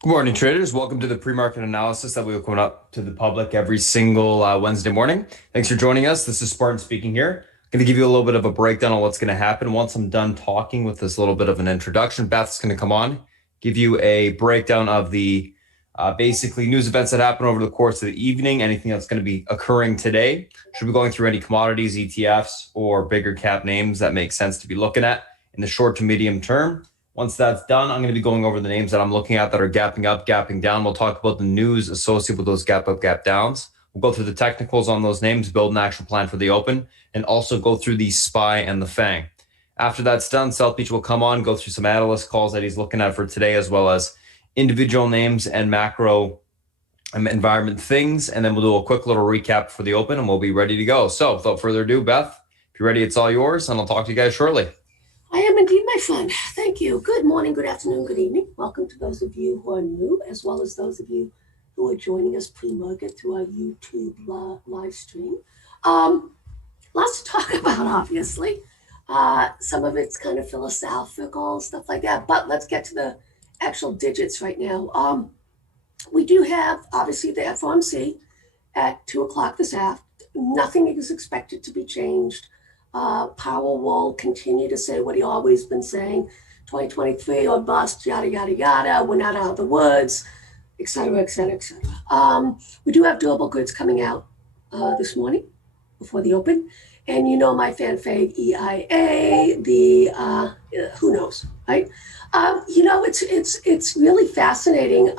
Good morning, traders. Welcome to the pre-market analysis that we open up to the public every single Wednesday morning. Thanks for joining us. This is Spartan speaking here. I'm going to give you a little bit of a breakdown on what's going to happen. Once I'm done talking with this little bit of an introduction, Beth's going to come on, give you a breakdown of the basically news events that happen over the course of the evening, anything that's going to be occurring today. Should be going through any commodities, ETFs, or bigger cap names that make sense to be looking at in the short to medium term. Once that's done, I'm going to be going over the names that I'm looking at that are gapping up, gapping down. We'll talk about the news associated with those gap up, gap downs. We'll go through the technicals on those names, build an action plan for the open, and also go through the SPY and the FANG. After that's done, South Beach will come on, go through some analyst calls that he's looking at for today, as well as individual names and macro environment things. And then we'll do a quick little recap for the open and we'll be ready to go. So without further ado, Beth, if you're ready, it's all yours, and I'll talk to you guys shortly. I am indeed, my friend. Thank you. Good morning, good afternoon, good evening. Welcome to those of you who are new, as well as those of you who are joining us pre-market through our YouTube live stream. Lots to talk about, obviously. Some of it's kind of philosophical, stuff like that. But let's get to the actual digits right now. We do have, obviously, the FOMC at 2 o'clock this afternoon. Nothing is expected to be changed. Powell will continue to say what he always been saying, 2023 or bust, yada, yada, yada. We're not out of the woods, et cetera, et cetera, et cetera. We do have durable goods coming out this morning before the open. And you know my fan fave EIA, who knows, right? It's really fascinating.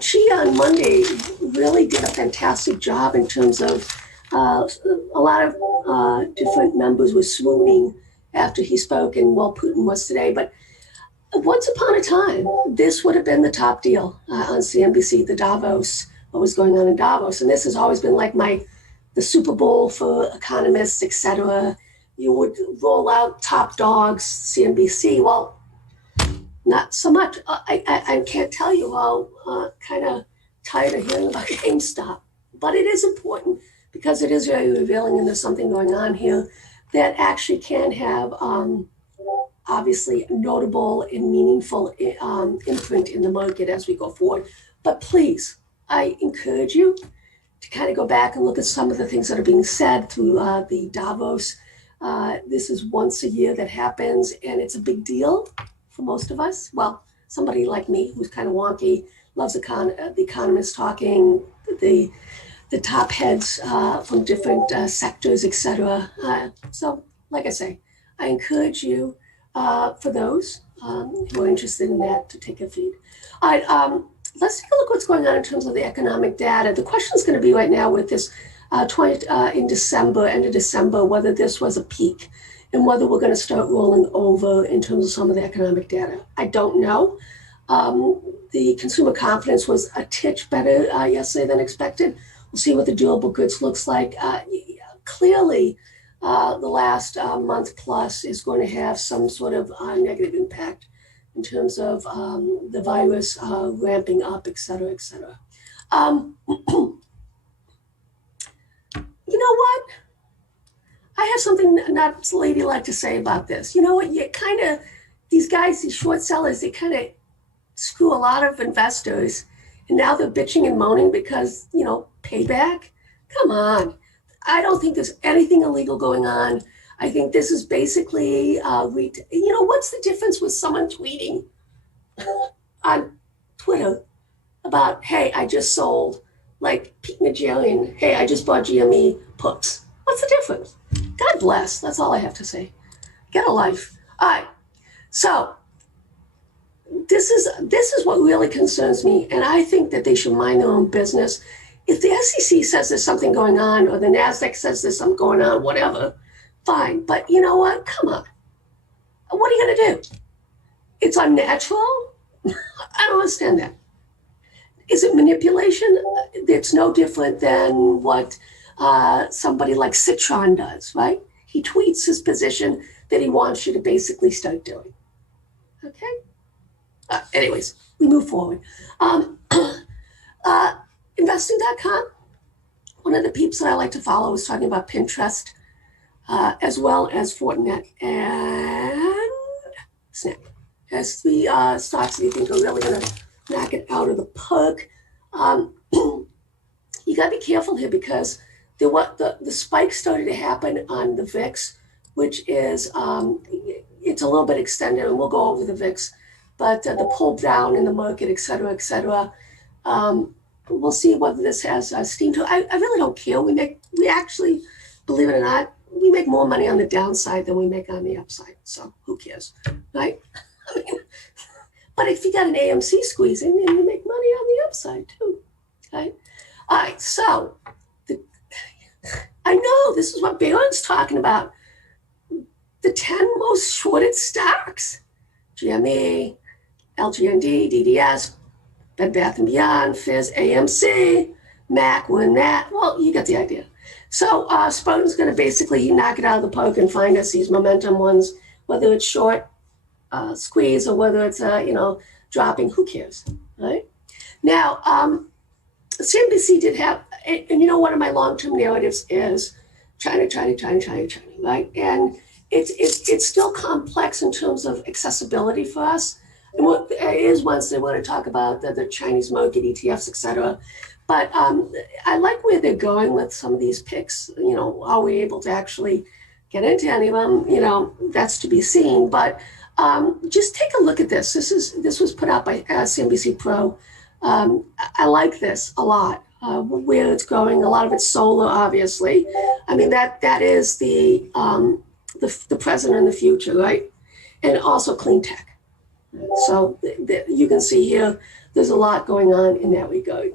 Chia on Monday really did a fantastic job in terms of a lot of different members were swooning after he spoke, and well, Putin was today. But once upon a time, this would have been the top deal on CNBC, the Davos, what was going on in Davos. And this has always been like the Super Bowl for economists, et cetera. You would roll out top dogs, CNBC. Well, not so much. I can't tell you how kind of tired of hearing about GameStop, but it is important because it is very revealing, and there's something going on here that actually can have obviously notable and meaningful imprint in the market as we go forward. But please, I encourage you to kind of go back and look at some of the things that are being said through the Davos. This is once a year that happens, and it's a big deal for most of us. Well, somebody like me who's kind of wonky, loves the economists talking, the top heads from different sectors, et cetera. So, like I say, I encourage you, for those who are interested in that, to take a feed. All right, let's take a look what's going on in terms of the economic data. The question is going to be right now with this in December, end of December, whether this was a peak and whether we're going to start rolling over in terms of some of the economic data. I don't know. The consumer confidence was a titch better yesterday than expected. We'll see what the durable goods looks like. Clearly, the last month plus is going to have some sort of negative impact in terms of the virus ramping up, et cetera, et cetera. You know what? I have something not ladylike to say about this. You know what? You kind of, these guys, these short sellers, they kind of screw a lot of investors. And now they're bitching and moaning because, payback. Come on. I don't think there's anything illegal going on. I think this is basically, what's the difference with someone tweeting on Twitter about, hey, I just sold, like Pete Najarian, hey, I just bought GME puts. What's the difference? God bless. That's all I have to say. Get a life. All right. So this is what really concerns me, and I think that they should mind their own business. If the SEC says there's something going on, or the NASDAQ says there's something going on, whatever, fine. But you know what? Come on. What are you going to do? It's unnatural? I don't understand that. Is it manipulation? It's no different than what somebody like Citron does, right? He tweets his position that he wants you to basically start doing. Okay? Anyways, we move forward. Investing.com, one of the peeps that I like to follow is talking about Pinterest, as well as Fortinet and Snap as three stocks that you think are really going to knock it out of the park. You got to be careful here because the spike started to happen on the VIX, which is it's a little bit extended, and we'll go over the VIX, but the pull down in the market, et cetera, et cetera. We'll see whether this has steam to it. I really don't care. We actually, believe it or not, we make more money on the downside than we make on the upside. So who cares, right? I mean, but if you got an AMC squeezing, then you make money on the upside too, right? All right, so I know this is what Barron's talking about. The 10 most shorted stocks: GME, LGND, DDS, Bed Bath & Beyond, Fizz, AMC, MAC, WinMat. Well, you get the idea. So Spartan's going to basically knock it out of the park and find us these momentum ones, whether it's short squeeze or whether it's dropping. Who cares, right? Now, CNBC did have, and one of my long-term narratives is China, right? And it's still complex in terms of accessibility for us. And what it is, once they want to talk about the Chinese market, ETFs, et cetera. But I like where they're going with some of these picks. Are we able to actually get into any of them? That's to be seen. But just take a look at this. This was put out by CNBC Pro. I like this a lot. Where it's going, a lot of it's solar, obviously. I mean that is the present and the future, right? And also clean tech. So you can see here, there's a lot going on in that regard.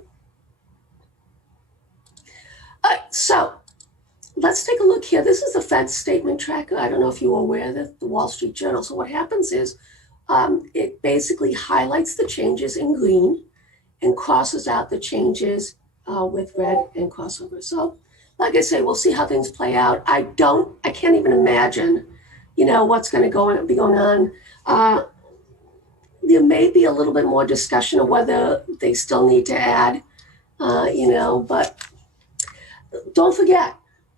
All right, so let's take a look here. This is the Fed statement tracker. I don't know if you were aware of the Wall Street Journal. So what happens is it basically highlights the changes in green and crosses out the changes with red and crossover. So like I say, we'll see how things play out. I can't even imagine, what's going to be going on. There may be a little bit more discussion of whether they still need to add, but don't forget,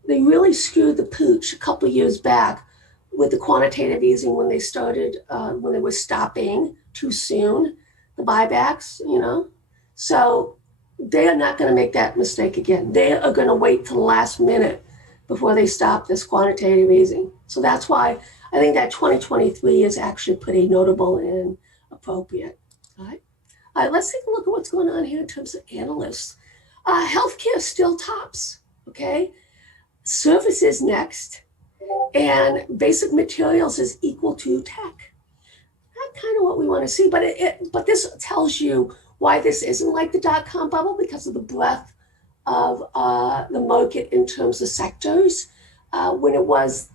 they really screwed the pooch a couple of years back with the quantitative easing when they started, when they were stopping too soon, the buybacks, So they are not going to make that mistake again. They are going to wait till the last minute before they stop this quantitative easing. So that's why I think that 2023 is actually pretty notable and appropriate. All right, let's take a look at what's going on here in terms of analysts. Healthcare still tops, okay? Services next, and basic materials is equal to tech. Not kind of what we want to see, but this tells you why this isn't like the dot-com bubble, because of the breadth of the market in terms of sectors. When it was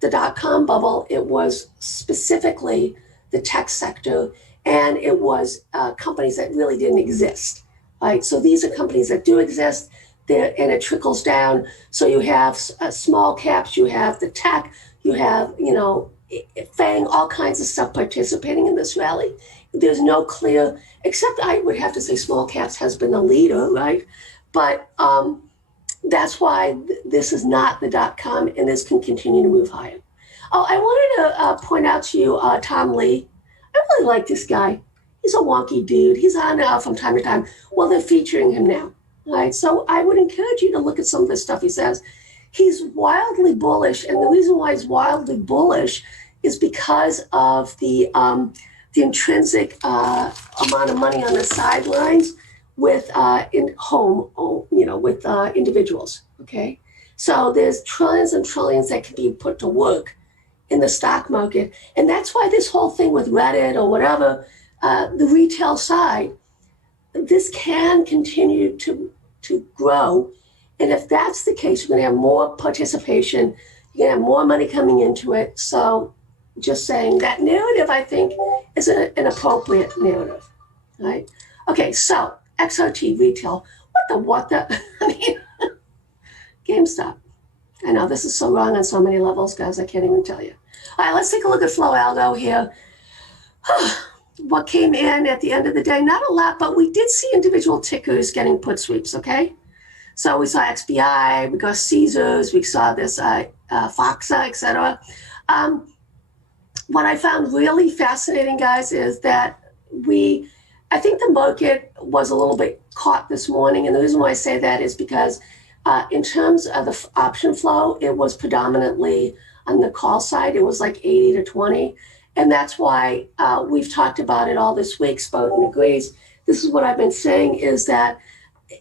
the dot-com bubble, it was specifically the tech sector, and it was companies that really didn't exist. Right? So these are companies that do exist, and it trickles down. So you have small caps, you have the tech, you have, FANG, all kinds of stuff participating in this rally. There's no clear, except I would have to say small caps has been the leader, right? But that's why this is not the dot-com, and this can continue to move higher. Oh, I wanted to point out to you Tom Lee. I really like this guy. He's a wonky dude. He's on from time to time. Well, they're featuring him now, right? So I would encourage you to look at some of the stuff he says. He's wildly bullish, and the reason why he's wildly bullish is because of the intrinsic amount of money on the sidelines with with individuals. Okay, so there's trillions and trillions that can be put to work in the stock market, and that's why this whole thing with Reddit or whatever, the retail side, this can continue to grow. And if that's the case, you're going to have more participation, you're going to have more money coming into it. So just saying, that narrative, I think, is an appropriate narrative, right? Okay, so XRT retail. What the? I mean, GameStop. I know this is so wrong on so many levels, guys, I can't even tell you. All right, let's take a look at Flow Algo here. What came in at the end of the day? Not a lot, but we did see individual tickers getting put sweeps, okay? So we saw XBI, we got Caesars, we saw this Foxa, etc. What I found really fascinating, guys, is that we I think the market was a little bit caught this morning. And the reason why I say that is because in terms of the option flow, it was predominantly on the call side. It was like 80 to 20. And that's why we've talked about it all this week. Spartan agrees. This is what I've been saying is that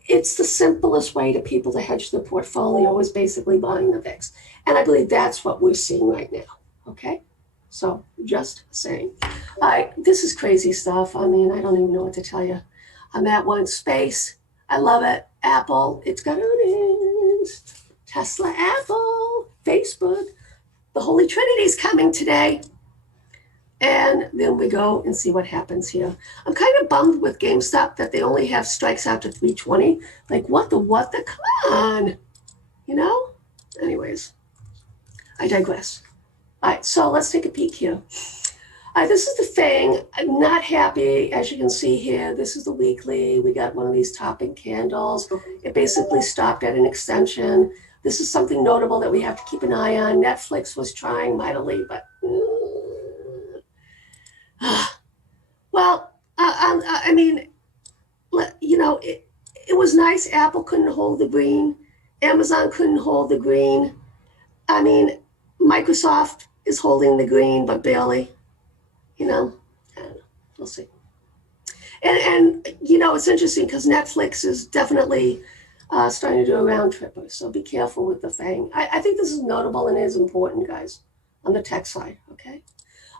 it's the simplest way to people to hedge their portfolio is basically buying the VIX. And I believe that's what we're seeing right now. Okay. So just saying. All right. This is crazy stuff. I mean, I don't even know what to tell you. I'm at one space. I love it. Apple. It's got earnings. Tesla, Apple, Facebook. The Holy Trinity is coming today. And then we go and see what happens here. I'm kind of bummed with GameStop that they only have strikes after 320. Like, what the? Come on. You know? Anyways, I digress. All right, so let's take a peek here. All right, this is the thing. I'm not happy, as you can see here. This is the weekly. We got one of these topping candles. It basically stopped at an extension. This is something notable that we have to keep an eye on. Netflix was trying mightily, but... well, I mean, you know, it was nice. Apple couldn't hold the green. Amazon couldn't hold the green. I mean, Microsoft is holding the green, but barely. You know, I don't know. We'll see. And you know, it's interesting because Netflix is definitely starting to do a round tripper. So be careful with the thing. I think this is notable and is important, guys, on the tech side. Okay.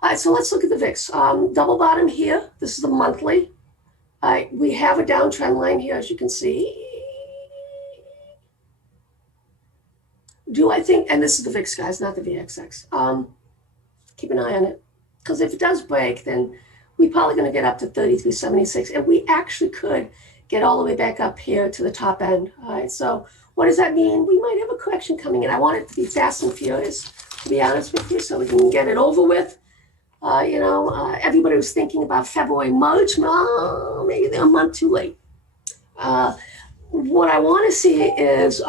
All right, so let's look at the VIX. Double bottom here. This is the monthly. All right, we have a downtrend line here, as you can see. Do I think, and this is the VIX, guys, not the VXX. Keep an eye on it. Because if it does break, then we're probably going to get up to 33.76. And we actually could get all the way back up here to the top end. All right, so what does that mean? We might have a correction coming in. I want it to be fast and furious, to be honest with you, so we can get it over with. You know, everybody was thinking about February, March. Maybe they're a month too late. What I want to see is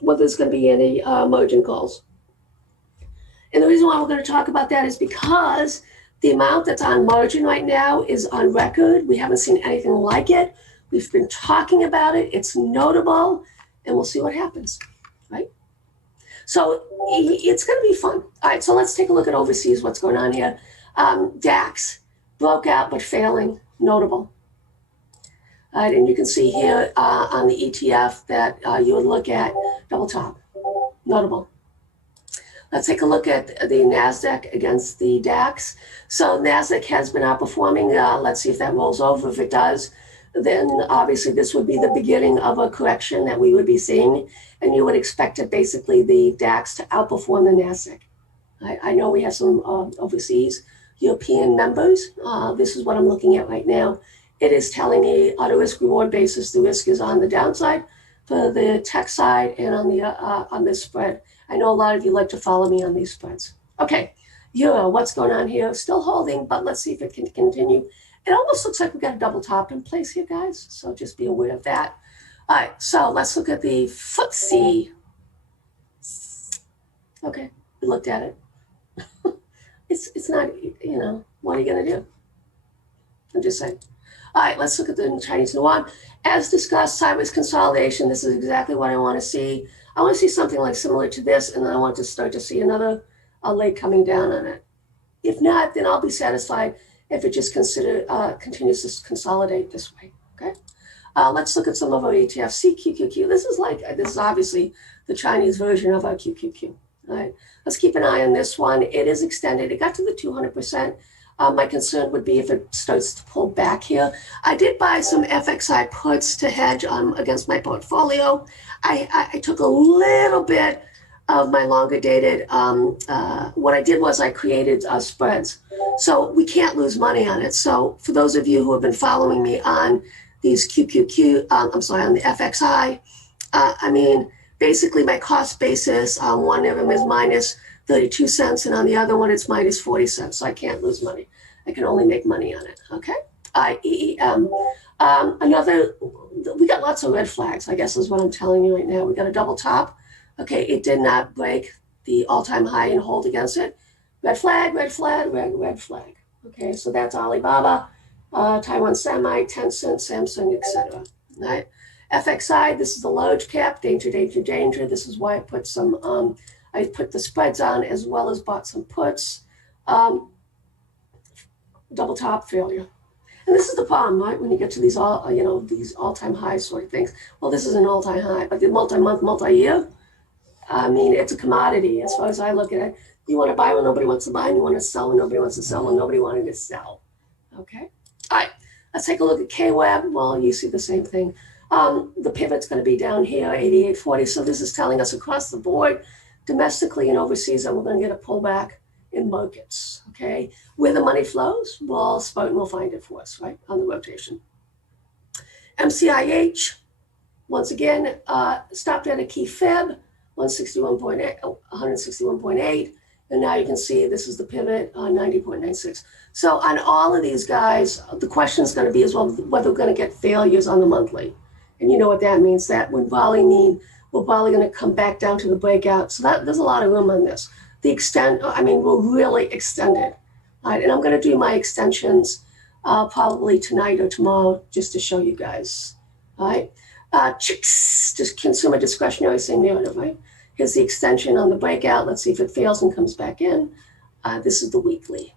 whether there's going to be any margin calls. And the reason why we're going to talk about that is because the amount that's on margin right now is on record. We haven't seen anything like it. We've been talking about it. It's notable, and we'll see what happens, right? So it's going to be fun. All right, so let's take a look at overseas, what's going on here. DAX broke out but failing, notable. All right, and you can see here on the ETF that you would look at double top, notable. Let's take a look at the NASDAQ against the DAX. So NASDAQ has been outperforming. Let's see if that rolls over. If it does, then obviously this would be the beginning of a correction that we would be seeing. And you would expect it basically the DAX to outperform the NASDAQ. I know we have some overseas European members. This is what I'm looking at right now. It is telling me on a risk reward basis, the risk is on the downside for the tech side and on this spread. I know a lot of you like to follow me on these spreads. Okay, Euro, what's going on here? Still holding, but let's see if it can continue. It almost looks like we got a double top in place here, guys. So just be aware of that. All right, so let's look at the FTSE. Okay, we looked at it. It's not, you know, what are you going to do? I'm just saying. All right, let's look at the Chinese yuan. As discussed, sideways consolidation. This is exactly what I want to see. I want to see something like similar to this, and then I want to start to see another leg coming down on it. If not, then I'll be satisfied if it just continues to consolidate this way. Okay. Let's look at some of our ETFs. CQQQ. This is obviously the Chinese version of our QQQ. All right. Let's keep an eye on this one. It is extended. It got to the 200%. My concern would be if it starts to pull back here. I did buy some FXI puts to hedge against my portfolio. I took a little bit of my longer dated. What I did was I created spreads. So we can't lose money on it. So for those of you who have been following me on these QQQ, on the FXI, I mean, basically my cost basis on one of them is minus 32 cents, and on the other one it's minus 40 cents. So I can't lose money. I can only make money on it. Okay. EEM. We got lots of red flags, I guess is what I'm telling you right now. We got a double top. Okay. It did not break the all-time high and hold against it. Red flag, red flag, red flag. Okay. So that's Alibaba. Taiwan Semi, Tencent, Samsung, etc. Right? FXI, this is the large cap, danger, danger, danger. This is why I put some, I put the spreads on as well as bought some puts. Double top failure. And this is the problem, right? When you get to these these all-time high sort of things. Well, this is an all-time high, but the multi-month, multi-year, I mean, it's a commodity as far as I look at it. You want to buy when nobody wants to buy, and you want to sell when nobody wants to sell, when nobody wanted to sell. Okay. All right. Let's take a look at KWEB. Well, you see the same thing. The pivot's going to be down here, 88.40. So this is telling us across the board, domestically and overseas, that we're going to get a pullback in markets. Okay. Where the money flows, well, Spartan will find it for us, right, on the rotation. MCIH, once again, stopped at a key fib, 161.8, and now you can see this is the pivot, 90.96. So on all of these guys, the question is going to be as well whether we're going to get failures on the monthly. And you know what that means. That would probably mean we're probably going to come back down to the breakout. So there's a lot of room on this. The extent, I mean, we're really extended. All right, and I'm going to do my extensions probably tonight or tomorrow just to show you guys. All right. Just consumer discretionary, same narrative, right? Here's the extension on the breakout. Let's see if it fails and comes back in. This is the weekly.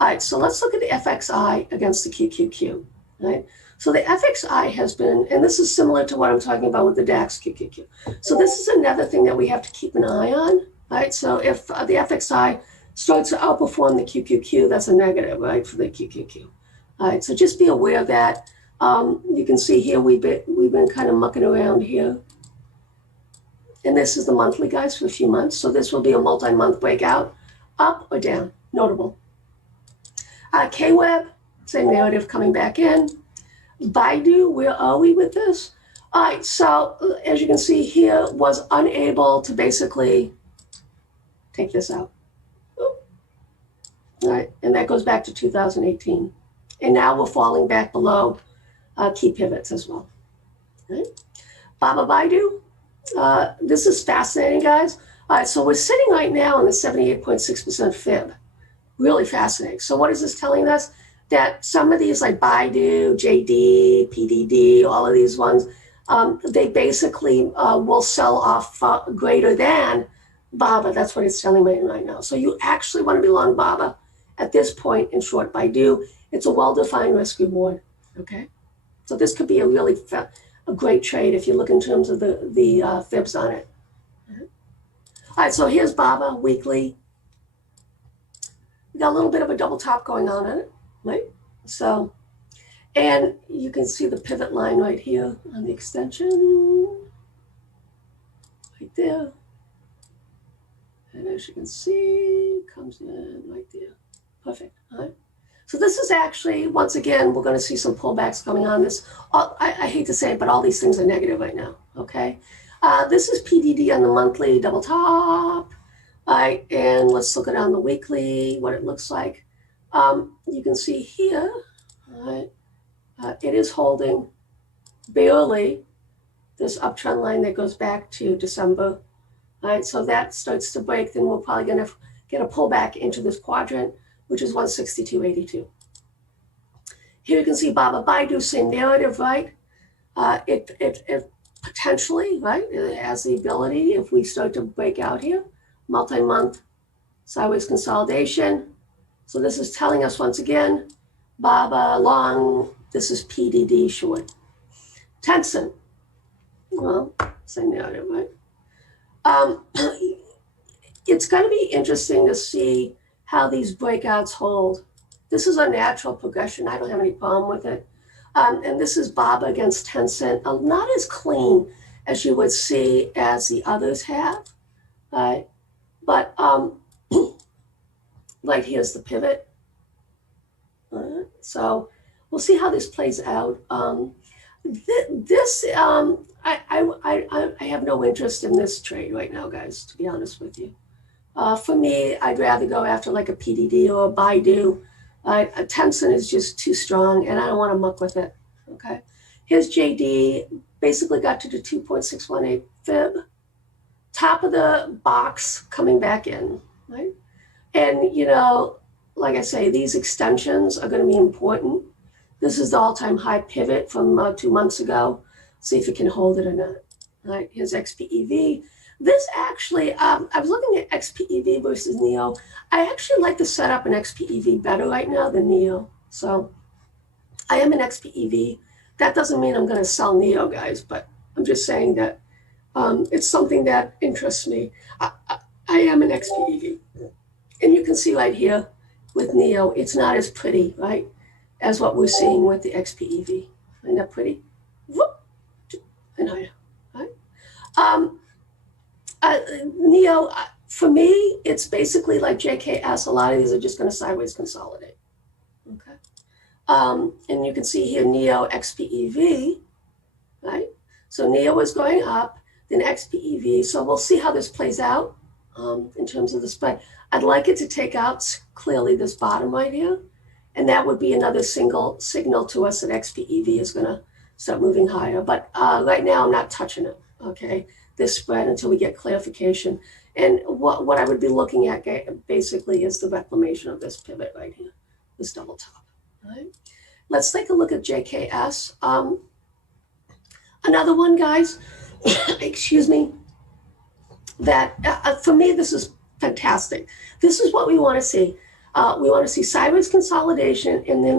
All right, so let's look at the FXI against the QQQ, right? So the FXI has been, and this is similar to what I'm talking about with the DAX QQQ. So this is another thing that we have to keep an eye on, right? So if the FXI starts to outperform the QQQ, that's a negative, right, for the QQQ. All right, so just be aware of that. You can see here we've been kind of mucking around here. And this is the monthly, guys, for a few months. So this will be a multi-month breakout, up or down, notable. KWEB, same narrative coming back in. Baidu, where are we with this? All right, so as you can see here, was unable to basically take this out. All right, and that goes back to 2018. And now we're falling back below key pivots as well. Right? Baba Baidu, this is fascinating, guys. All right, so we're sitting right now on the 78.6% fib. Really fascinating. So what is this telling us? That some of these like Baidu, JD, PDD, all of these ones, they basically will sell off greater than Baba. That's what it's telling me right now. So you actually want to be long Baba at this point in short Baidu. It's a well-defined risk reward. Okay, so this could be a really a great trade if you look in terms of the fibs on it. All right, so here's Baba weekly. We got a little bit of a double top going on in it, right? So, and you can see the pivot line right here on the extension, right there. And as you can see, comes in right there. Perfect, all right? So this is actually, once again, we're going to see some pullbacks coming on this. I hate to say it, but all these things are negative right now, okay? This is PDD on the monthly, double top. All right, and let's look at it on the weekly, what it looks like. You can see here, all right, it is holding barely this uptrend line that goes back to December. All right, so that starts to break, then we're probably going to get a pullback into this quadrant, which is 162.82. Here you can see Baba Baidu, same narrative, right? It potentially, right, it has the ability, if we start to break out here, multi-month sideways consolidation. So this is telling us once again, Baba long, this is PDD short. Tencent, well, same narrative, right? It's going to be interesting to see how these breakouts hold. This is a natural progression. I don't have any problem with it. And this is Baba against Tencent. Not as clean as you would see as the others have. Right? But right here's the pivot. So we'll see how this plays out. I have no interest in this trade right now, guys, to be honest with you. For me, I'd rather go after like a PDD or a Baidu. A Tencent is just too strong, and I don't want to muck with it. Okay, here's JD. Basically got to the 2.618 fib. Top of the box coming back in, right? And you know, like I say, these extensions are going to be important. This is the all-time high pivot from 2 months ago. See if it can hold it or not. All right, here's XPEV. This actually, I was looking at XPEV versus NEO. I actually like to set up an XPEV better right now than NEO. So I am an XPEV. That doesn't mean I'm going to sell NEO, guys, but I'm just saying that it's something that interests me. I am an XPEV. And you can see right here with NEO, it's not as pretty, right, as what we're seeing with the XPEV. Isn't that pretty? Whoop, and higher, right? NEO, for me, it's basically like JKS. A lot of these are just going to sideways consolidate. Okay. And you can see here NEO XPEV, right? So NEO is going up, then XPEV. So we'll see how this plays out in terms of the spread. I'd like it to take out clearly this bottom right here. And that would be another signal to us that XPEV is going to start moving higher. But right now, I'm not touching it, okay, this spread until we get clarification. And what I would be looking at basically is the reclamation of this pivot right here, this double top. All right. Let's take a look at JKS. Another one, guys, excuse me, that for me, this is fantastic. This is what we want to see. We want to see sideways consolidation, and then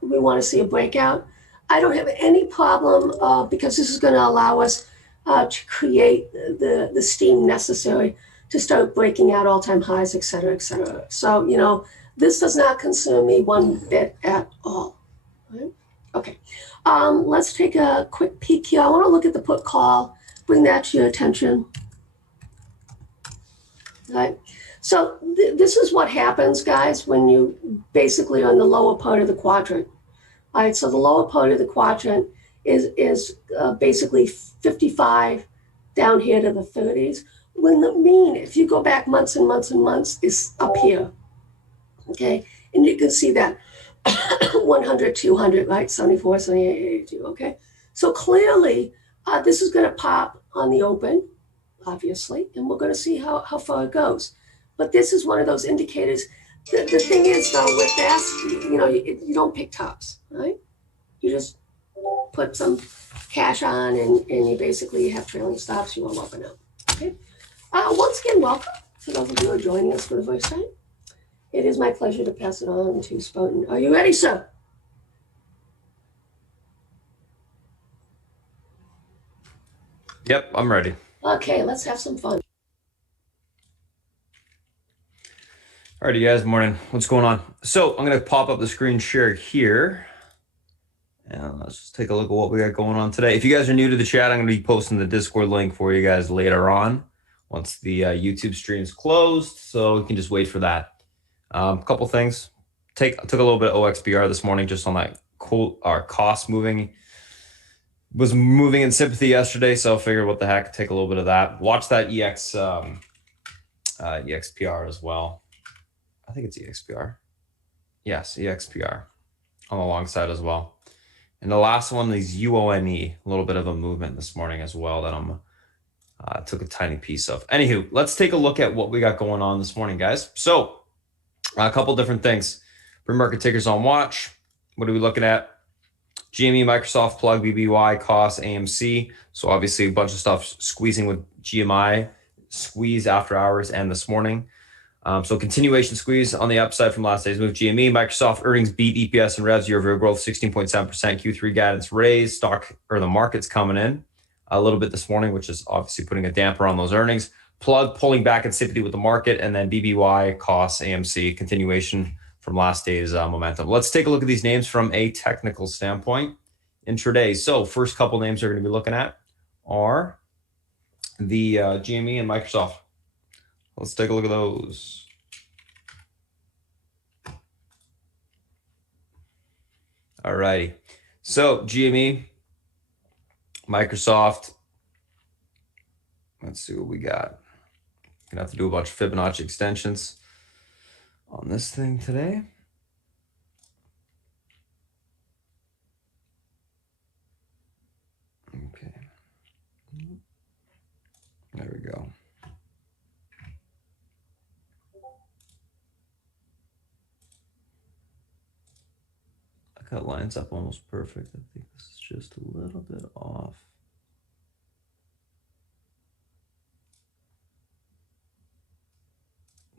we want to see a breakout. I don't have any problem because this is going to allow us to create the steam necessary to start breaking out all-time highs, et cetera, et cetera. So, you know, this does not concern me one bit at all. Right? Okay, let's take a quick peek here. I want to look at the put call, bring that to your attention. Right. So this is what happens, guys, when you basically are in the lower part of the quadrant. All right, so the lower part of the quadrant is basically 55 down here to the 30s. When the mean, if you go back months and months and months, is up here. Okay, and you can see that 100, 200, right? 74, 78, 82, okay? So clearly, this is going to pop on the open, obviously, and we're going to see how far it goes. But this is one of those indicators. The thing is, though, with this, you know, you don't pick tops, right? You just put some cash on, and you basically have trailing stops. You will up and out. Okay. Once again, welcome to those of you who are joining us for the first time. It is my pleasure to pass it on to Spartan. Are you ready, sir? Yep, I'm ready. Okay, let's have some fun. Alrighty, guys, morning. What's going on? So I'm going to pop up the screen share here. And let's just take a look at what we got going on today. If you guys are new to the chat, I'm going to be posting the Discord link for you guys later on once the YouTube stream is closed. So you can just wait for that. A couple things. Took a little bit of OXBR this morning just on that cost moving. Was moving in sympathy yesterday, so I figured what the heck, take a little bit of that. Watch that EXPR as well. I think it's EXPR. Yes, EXPR on the long side as well. And the last one is UONE, a little bit of a movement this morning as well that I'm took a tiny piece of. Anywho, let's take a look at what we got going on this morning, guys. So a couple different things. Pre-market tickers on watch. What are we looking at? GME, Microsoft, Plug, BBY, COS, AMC. So obviously a bunch of stuff squeezing with GMI, squeeze after hours and this morning. So continuation squeeze on the upside from last day's move. GME, Microsoft earnings beat EPS and revs year-over-year growth 16.7%. Q3 guidance raised. Stock or the market's coming in a little bit this morning, which is obviously putting a damper on those earnings. Plug pulling back in sympathy with the market, and then BBY, COS, AMC continuation from last day's momentum. Let's take a look at these names from a technical standpoint intraday. So first couple names we're going to be looking at are the GME and Microsoft. Let's take a look at those. All righty. So GME, Microsoft. Let's see what we got. Gonna have to do a bunch of Fibonacci extensions on this thing today. Okay. There we go. got lines up almost perfect. I think this is just a little bit off.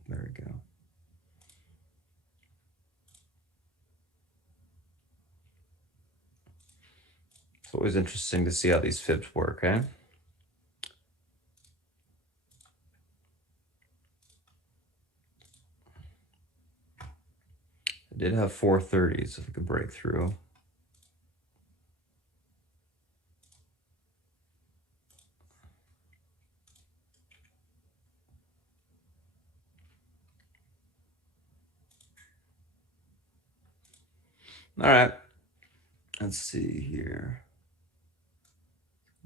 There we go. It's always interesting to see how these fibs work, eh? I did have 430s if I could break through. All right. Let's see here.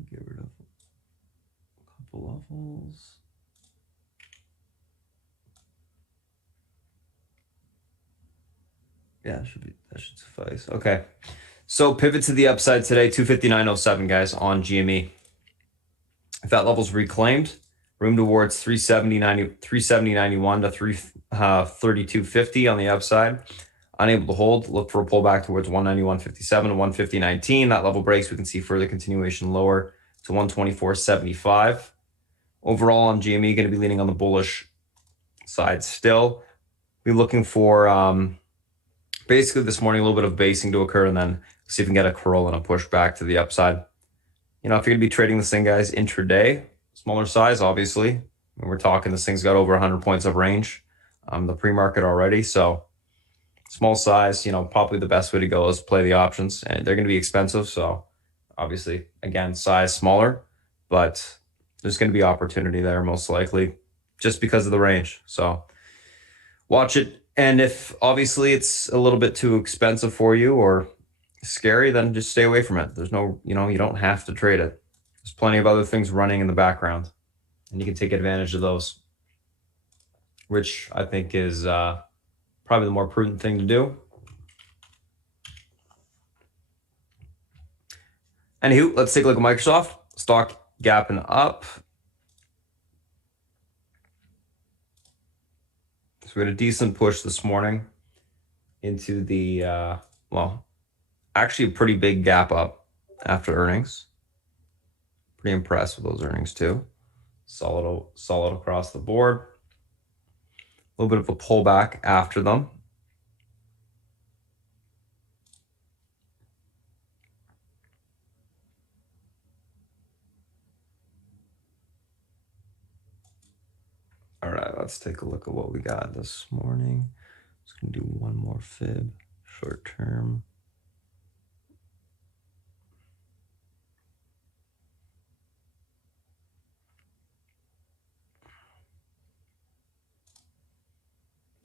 Get rid of a couple levels. Yeah, that should suffice. Okay. So pivot to the upside today, 259.07, guys, on GME. If that level's reclaimed, room towards 370.91 to 332.50 on the upside. Unable to hold, look for a pullback towards 191.57 to 150.19. That level breaks, we can see further continuation lower to 124.75. Overall on GME, going to be leaning on the bullish side still. Be looking for basically this morning a little bit of basing to occur, and then see if we can get a curl and a push back to the upside. You know, if you're going to be trading this thing, guys, intraday, smaller size, obviously. When we're talking, this thing's got over 100 points of range, the pre-market already. So small size, you know, probably the best way to go is play the options, and they're going to be expensive. So obviously, again, size smaller, but there's going to be opportunity there most likely just because of the range. So watch it. And if obviously it's a little bit too expensive for you or scary, then just stay away from it. There's no, you know, you don't have to trade it. There's plenty of other things running in the background, and you can take advantage of those, which I think is probably the more prudent thing to do. Anywho, let's take a look at Microsoft. Stock gapping up. So we had a decent push this morning into the, well, actually a pretty big gap up after earnings. Pretty impressed with those earnings too. Solid across the board. A little bit of a pullback after them. All right, let's take a look at what we got this morning. Just gonna do one more fib, short term.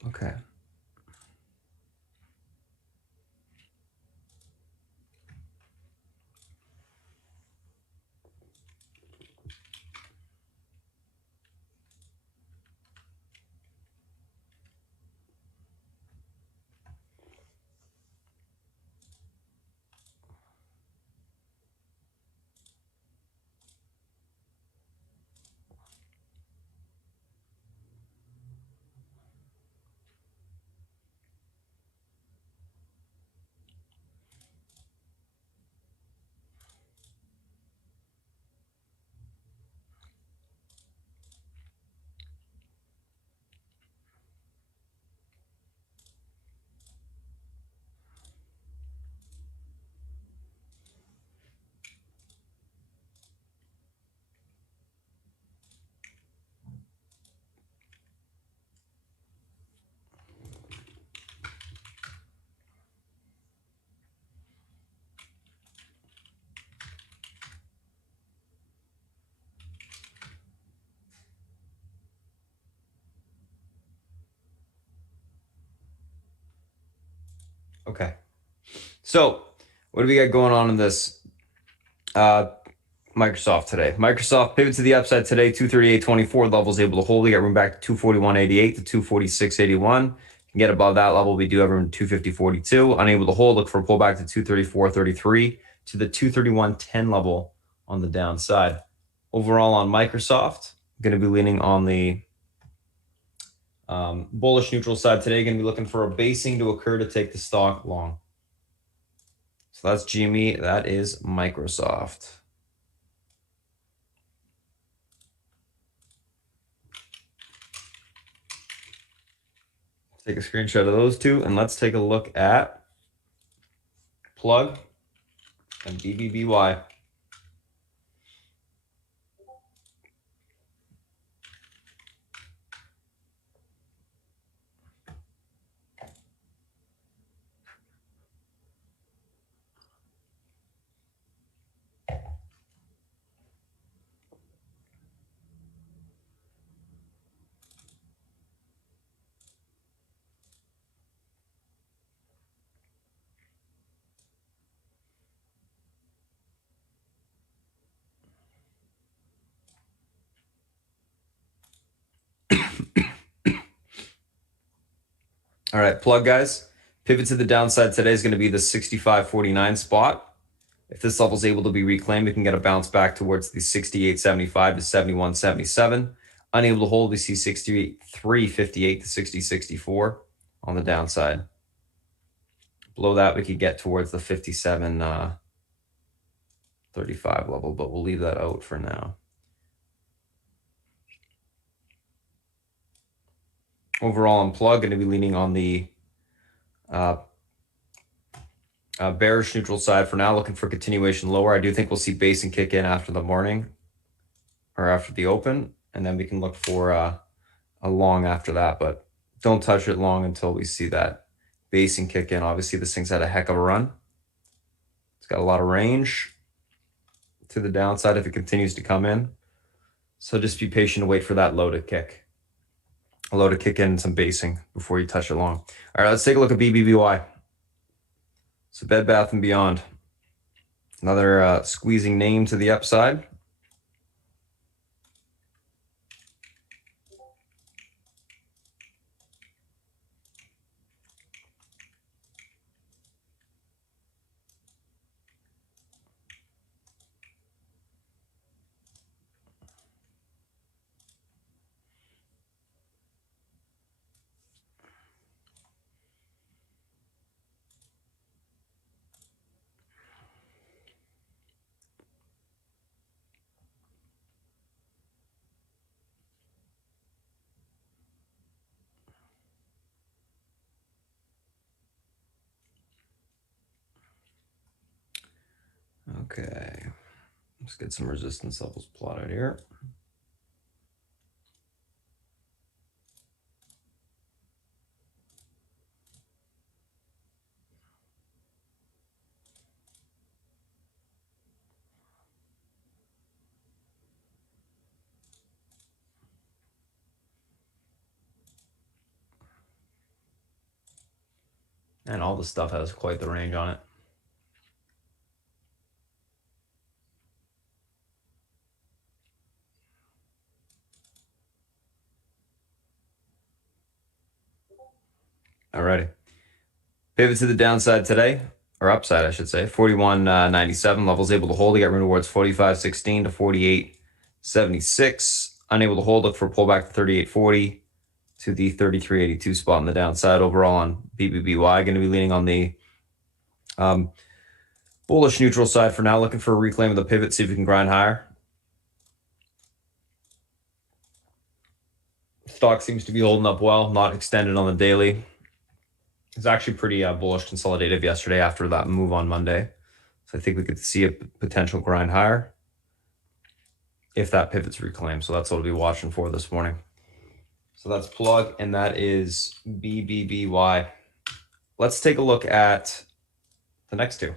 Okay. Okay. So what do we got going on in this Microsoft today? Microsoft pivot to the upside today, 238.24. Levels able to hold. We got room back to 241.88 to 246.81. Can get above that level. We do have room to 250.42. Unable to hold. Look for a pullback to 234.33 to the 231.10 level on the downside. Overall on Microsoft, going to be leaning on the bullish neutral side today. Going to be looking for a basing to occur to take the stock long. So that's GME. That is Microsoft. Take a screenshot of those two, and let's take a look at Plug and BBBY. All right, Plug, guys. Pivot to the downside today is going to be the 65.49 spot. If this level is able to be reclaimed, we can get a bounce back towards the 68.75 to 71.77. Unable to hold, we see 63.58 to 60.64 on the downside. Below that, we could get towards the 57.35 level, but we'll leave that out for now. Overall, on Plug, going to be leaning on the bearish neutral side for now, looking for continuation lower. I do think we'll see basing kick in after the morning or after the open, and then we can look for a long after that, but don't touch it long until we see that basing kick in. Obviously, this thing's had a heck of a run. It's got a lot of range to the downside if it continues to come in. So just be patient and wait for that low to kick. A low to kick in some basing before you touch it long. All right, let's take a look at BBBY. So Bed Bath & Beyond. Another squeezing name to the upside. Okay, let's get some resistance levels plotted here. And all the stuff has quite the range on it. Alrighty. Pivot to the downside today, or upside, I should say. 41.97 levels able to hold. We got room towards 45.16 to 48.76. Unable to hold. Look for a pullback to 38.40 to the 33.82 spot on the downside. Overall on BBBY, going to be leaning on the bullish neutral side for now. Looking for a reclaim of the pivot, see if we can grind higher. Stock seems to be holding up well, not extended on the daily. It's actually pretty bullish consolidative yesterday after that move on Monday. So I think we could see a potential grind higher if that pivot's reclaimed. So that's what we'll be watching for this morning. So that's Plug, and that is BBBY. Let's take a look at the next two,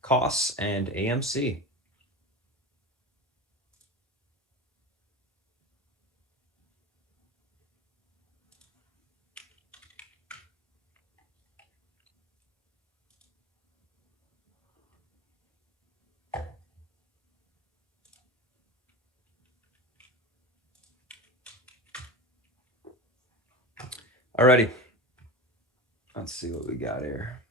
costs and AMC. Alrighty. Let's see what we got here.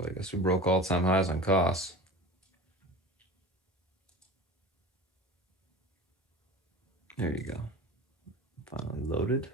So I guess we broke all-time highs on costs. There you go. Finally loaded.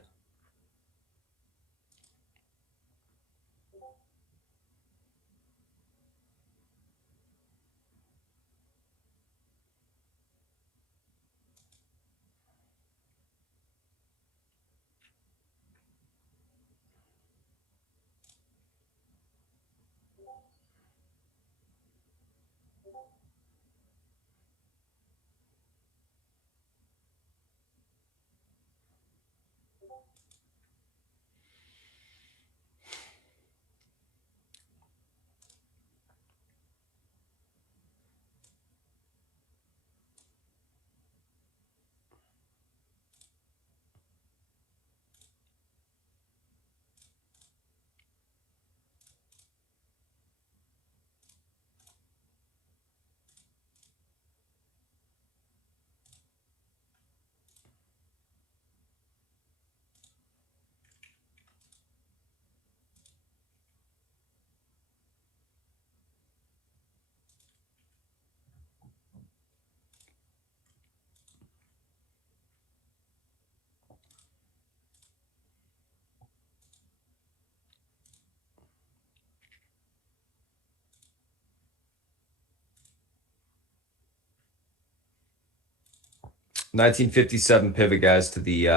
$19.57 pivot, guys, to the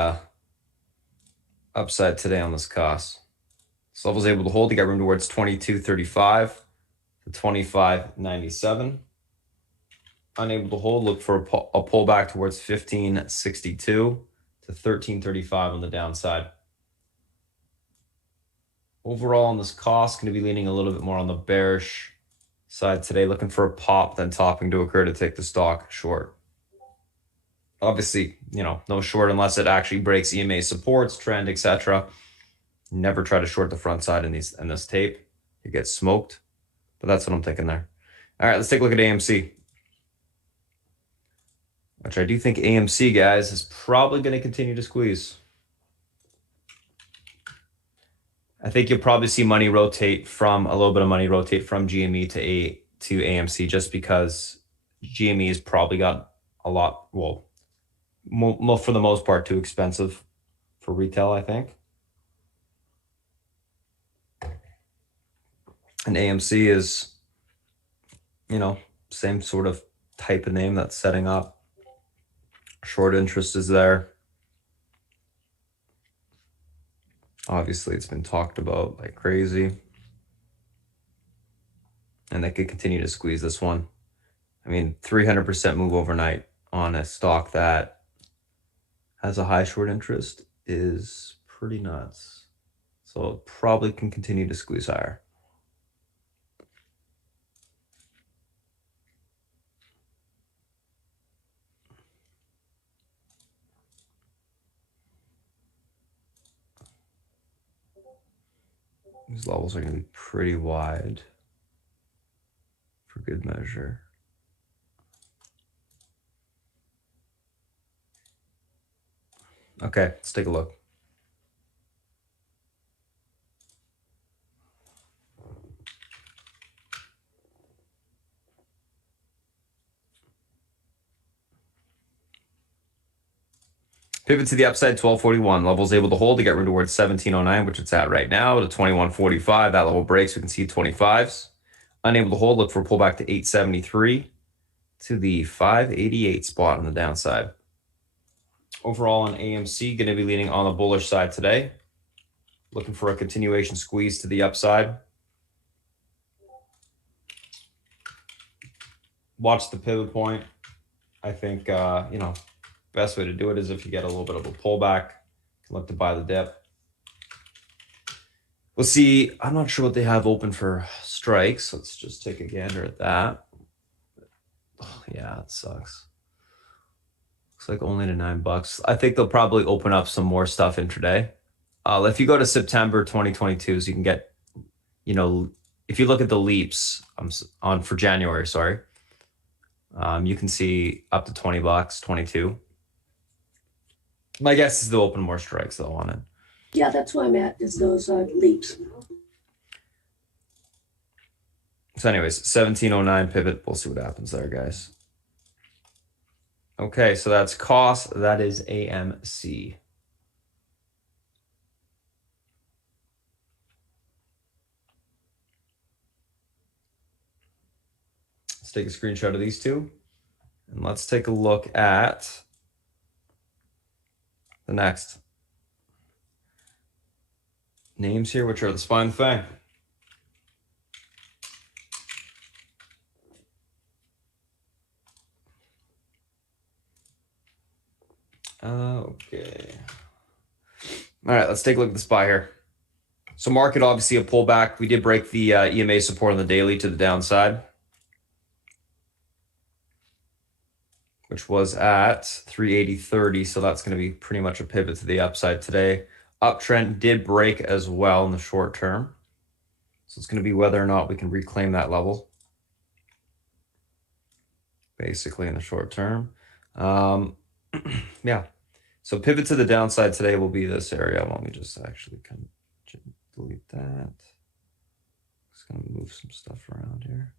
upside today on this cost. This level's able to hold. You got room towards 22.35 to 25.97. Unable to hold, look for a pullback towards 15.62 to 13.35 on the downside. Overall on this cost, going to be leaning a little bit more on the bearish side today, looking for a pop, then topping to occur to take the stock short. Obviously, no short unless it actually breaks EMA supports, trend, etc. Never try to short the front side in this tape. You get smoked. But that's what I'm thinking there. All right, let's take a look at AMC. Which I do think AMC, guys, is probably going to continue to squeeze. I think you'll probably see money rotate from a little bit of money rotate from GME to AMC, just because GME has probably got a lot, well, for the most part, too expensive for retail, I think. And AMC is, same sort of type of name that's setting up. Short interest is there. Obviously, it's been talked about like crazy. And they could continue to squeeze this one. I mean, 300% move overnight on a stock that has a high short interest is pretty nuts. So it probably can continue to squeeze higher. These levels are going to be pretty wide for good measure. Okay, let's take a look. Pivot to the upside, 1241. Level's able to hold to get rid towards 1709, which it's at right now, to 2145. That level breaks, we can see 25s. Unable to hold, look for a pullback to 873 to the 588 spot on the downside. Overall on AMC, going to be leaning on the bullish side today. Looking for a continuation squeeze to the upside. Watch the pivot point. I think, best way to do it is if you get a little bit of a pullback, you can look to buy the dip. We'll see. I'm not sure what they have open for strikes. Let's just take a gander at that. Oh, yeah, it sucks. Looks like only to $9. I think they'll probably open up some more stuff intraday. If you go to September 2022, so you can get, if you look at the leaps for January, sorry, you can see up to $20, 22. My guess is they'll open more strikes though on it. Yeah, that's where I'm at, is those leaps. So anyways, 1709 pivot. We'll see what happens there, guys. Okay, so that's cost. That is AMC. Let's take a screenshot of these two. And let's take a look at the next names here, which are the spine thing. Okay. All right, let's take a look at the SPY here. So market, obviously a pullback. We did break the EMA support on the daily to the downside, which was at 380.30. So that's going to be pretty much a pivot to the upside today. Uptrend did break as well in the short term. So it's going to be whether or not we can reclaim that level, basically in the short term. Yeah. So pivot to the downside today will be this area. Let me just actually kind of delete that. Just going to move some stuff around here.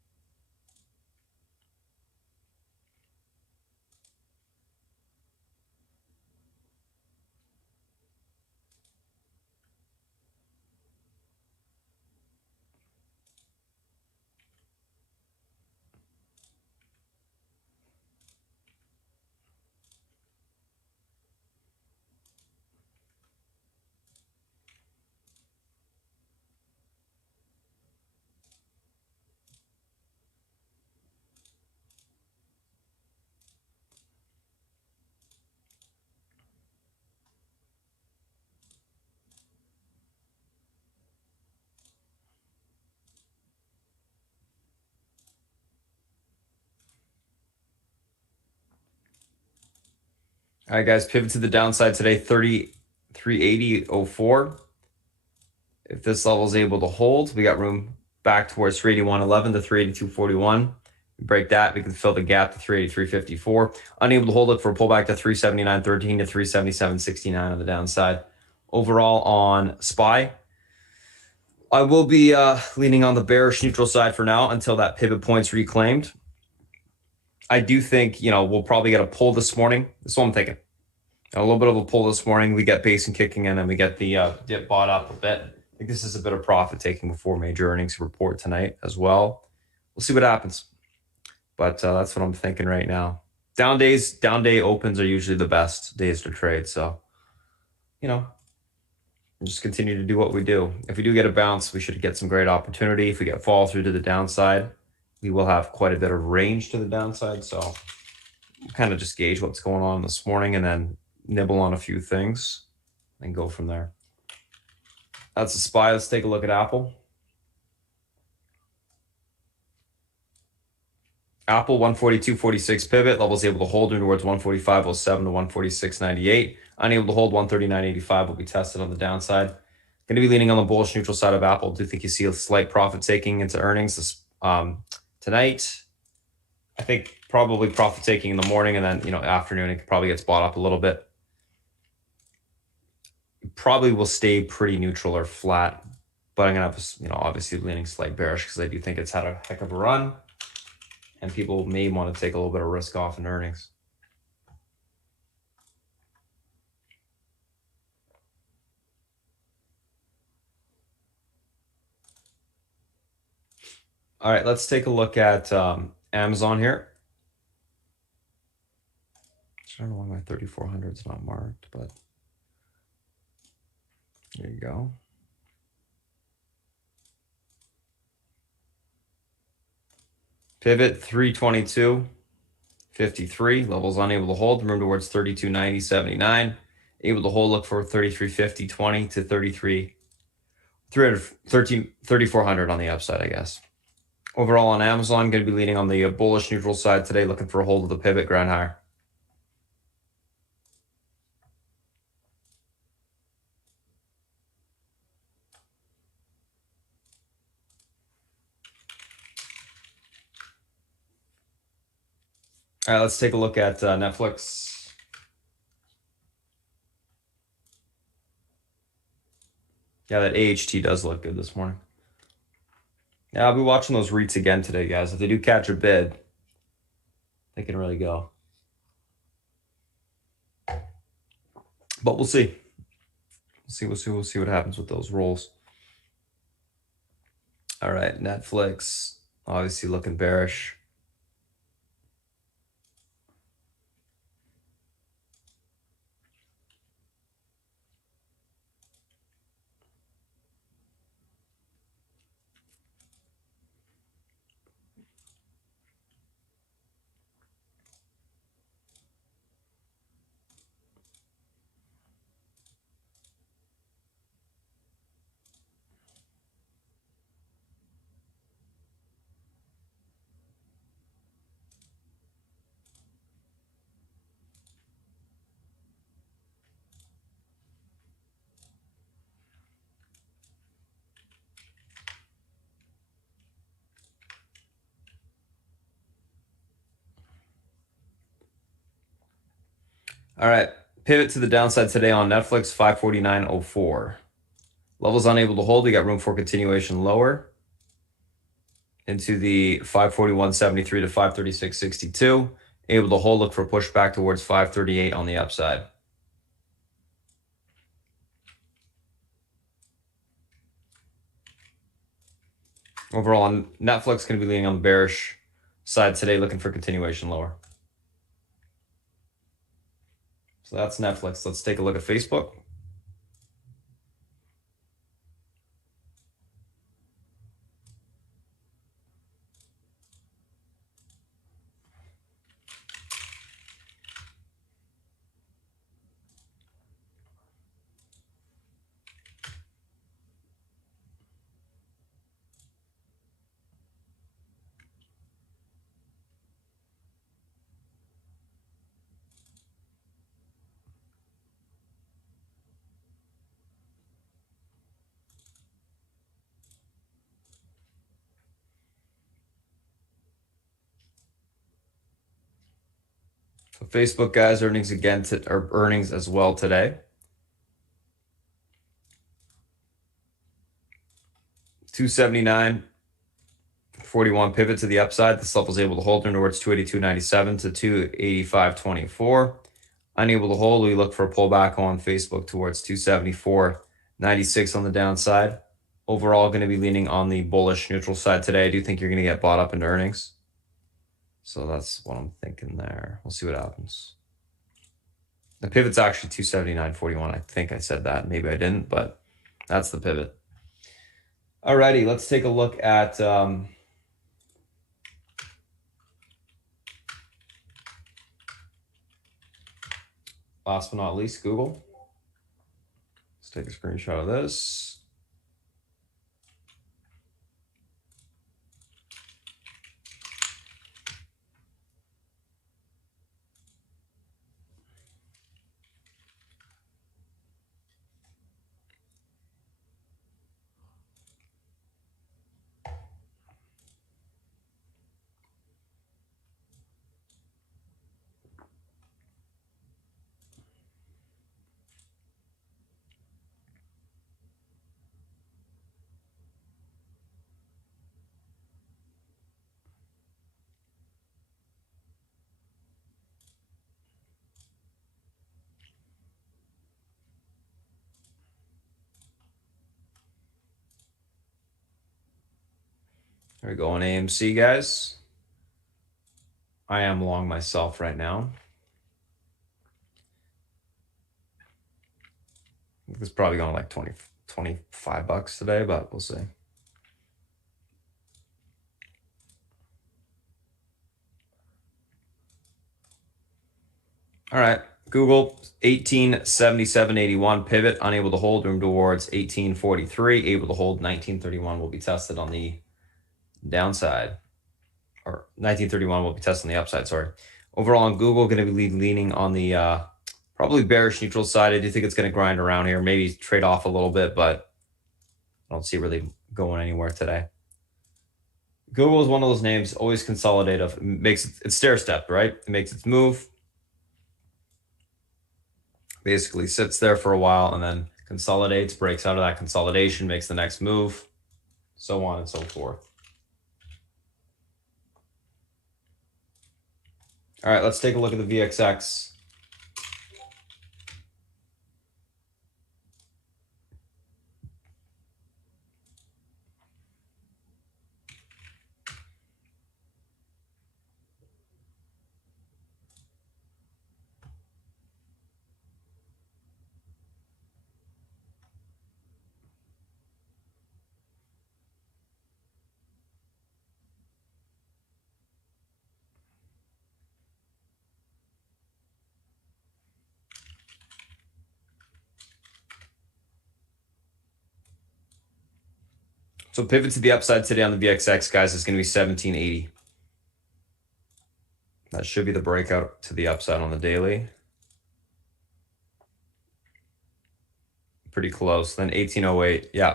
All right, guys, pivot to the downside today, 380.04. If this level is able to hold, we got room back towards 381.11 to 382.41. We break that, we can fill the gap to 383.54. Unable to hold it for a pullback to 379.13 to 377.69 on the downside. Overall on SPY, I will be leaning on the bearish neutral side for now until that pivot point's reclaimed. I do think, we'll probably get a pull this morning. That's what I'm thinking. A little bit of a pull this morning. We get base and kicking in, and we get the dip bought up a bit. I think this is a bit of profit taking before major earnings report tonight as well. We'll see what happens. But that's what I'm thinking right now. Down day opens are usually the best days to trade. So, just continue to do what we do. If we do get a bounce, we should get some great opportunity. If we get fall through to the downside, we will have quite a bit of range to the downside. So we'll kind of just gauge what's going on this morning and then nibble on a few things and go from there. That's a SPY. Let's take a look at Apple. Apple 142.46 pivot. Levels able to hold towards 145.07 to 146.98. Unable to hold 139.85 will be tested on the downside. Going to be leaning on the bullish neutral side of Apple. Do think you see a slight profit taking into earnings this tonight. I think probably profit taking in the morning, and then afternoon it probably gets bought up a little bit. Probably will stay pretty neutral or flat, but I'm gonna have obviously leaning slight bearish because I do think it's had a heck of a run, and people may want to take a little bit of risk off in earnings. All right, let's take a look at Amazon here. I don't know why my 3400 is not marked, but there you go. Pivot 322.53. Levels unable to hold. Room towards 32.90.79. Able to hold. Look for 33.50.20 to 3400 on the upside, I guess. Overall on Amazon, going to be leaning on the bullish neutral side today, looking for a hold of the pivot ground higher. All right, let's take a look at Netflix. Yeah, that AHT does look good this morning. Yeah, I'll be watching those REITs again today, guys. If they do catch a bid, they can really go. But we'll see. We'll see what happens with those rolls. All right, Netflix, obviously looking bearish. All right, pivot to the downside today on Netflix, 549.04. Levels unable to hold. We got room for continuation lower into the 541.73 to 536.62. Able to hold, look for pushback towards 538 on the upside. Overall, on Netflix, going to be leaning on the bearish side today, looking for continuation lower. So that's Netflix. Let's take a look at Facebook. So Facebook, guys, earnings again, or earnings as well today. 279.41 pivot to the upside. This level is able to hold towards 282.97 to 285.24. Unable to hold, we look for a pullback on Facebook towards 274.96 on the downside. Overall, going to be leaning on the bullish neutral side today. I do think you're going to get bought up into earnings. So that's what I'm thinking there. We'll see what happens. The pivot's actually 279.41. I think I said that. Maybe I didn't, but that's the pivot. Alrighty, let's take a look at last but not least, Google. Let's take a screenshot of this. There we go on AMC, guys. I am long myself right now. I think it's probably going like 20, 25 bucks today, but we'll see. All right, Google 1877.81 pivot, unable to hold, room towards 1843, able to hold 1931 will be tested on the downside, or 1931 will be tested on the upside, sorry. Overall on Google, going to be leaning on the probably bearish neutral side. I do think it's going to grind around here, maybe trade off a little bit, but I don't see it really going anywhere today. Google is one of those names, always consolidative. It makes it's stair-stepped, right? It makes its move, basically sits there for a while and then consolidates, breaks out of that consolidation, makes the next move, so on and so forth. All right, let's take a look at the VXX. So pivot to the upside today on the VXX, guys, is going to be 1780. That should be the breakout to the upside on the daily. Pretty close. Then 1808. Yeah.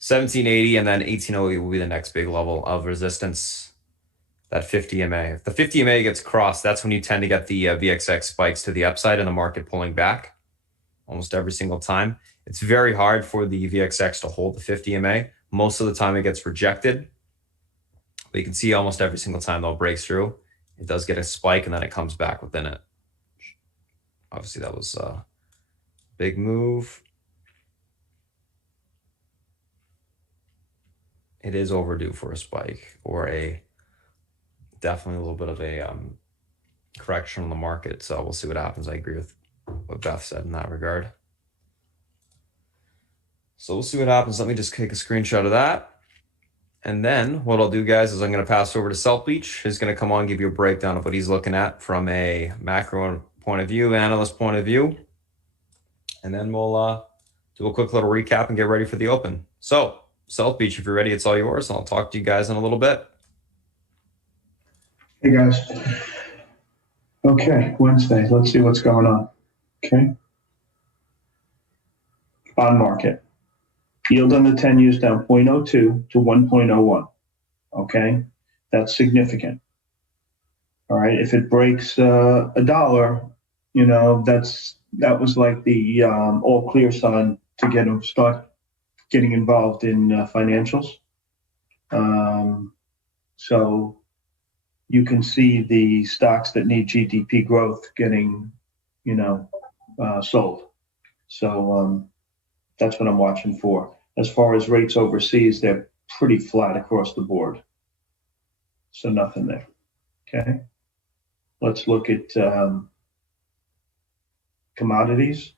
1780 and then 1808 will be the next big level of resistance. That 50 MA. If the 50 MA gets crossed, that's when you tend to get the VXX spikes to the upside and the market pulling back almost every single time. It's very hard for the VXX to hold the 50 MA. Most of the time it gets rejected. But you can see almost every single time they'll break through. It does get a spike and then it comes back within it. Obviously that was a big move. It is overdue for a spike or definitely a little bit of a correction on the market. So we'll see what happens. I agree with what Beth said in that regard. So we'll see what happens. Let me just take a screenshot of that. And then what I'll do, guys, is I'm going to pass over to South Beach. He's going to come on and give you a breakdown of what he's looking at from a macro point of view, analyst point of view. And then we'll do a quick little recap and get ready for the open. So South Beach, if you're ready, it's all yours. I'll talk to you guys in a little bit. Hey guys. Okay, Wednesday. Let's see what's going on. Okay. Bond market. Yield on the 10 years down 0.02 to 1.01. Okay, that's significant. All right, if it breaks a dollar, you know, that was like the all clear sign to get them start getting involved in financials. So you can see the stocks that need GDP growth getting, you know, sold. So that's what I'm watching for. As far as rates overseas, they're pretty flat across the board. So nothing there. Okay. Let's look at commodities.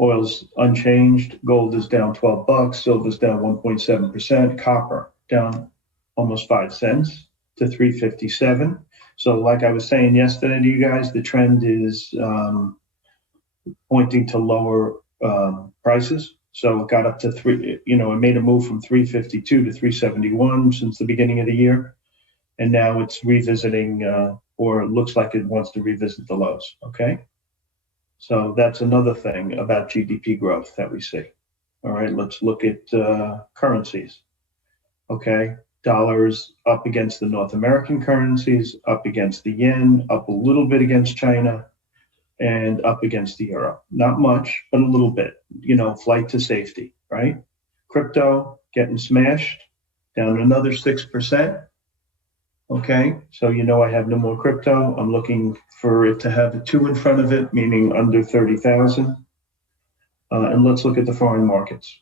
Oil's unchanged. Gold is down $12. Silver's down 1.7%. Copper down almost 5 cents to 357. So like I was saying yesterday to you guys, the trend is pointing to lower prices. So it got up to it made a move from 352 to 371 since the beginning of the year. And now it's revisiting, or it looks like it wants to revisit the lows. Okay. So that's another thing about GDP growth that we see. All right, let's look at currencies. Okay, dollars up against the North American currencies, up against the yen, up a little bit against China, and up against the euro. Not much, but a little bit, you know, flight to safety, right? Crypto getting smashed, down another 6%. Okay, so you know I have no more crypto. I'm looking for it to have a 2 in front of it, meaning under 30,000. And let's look at the foreign markets.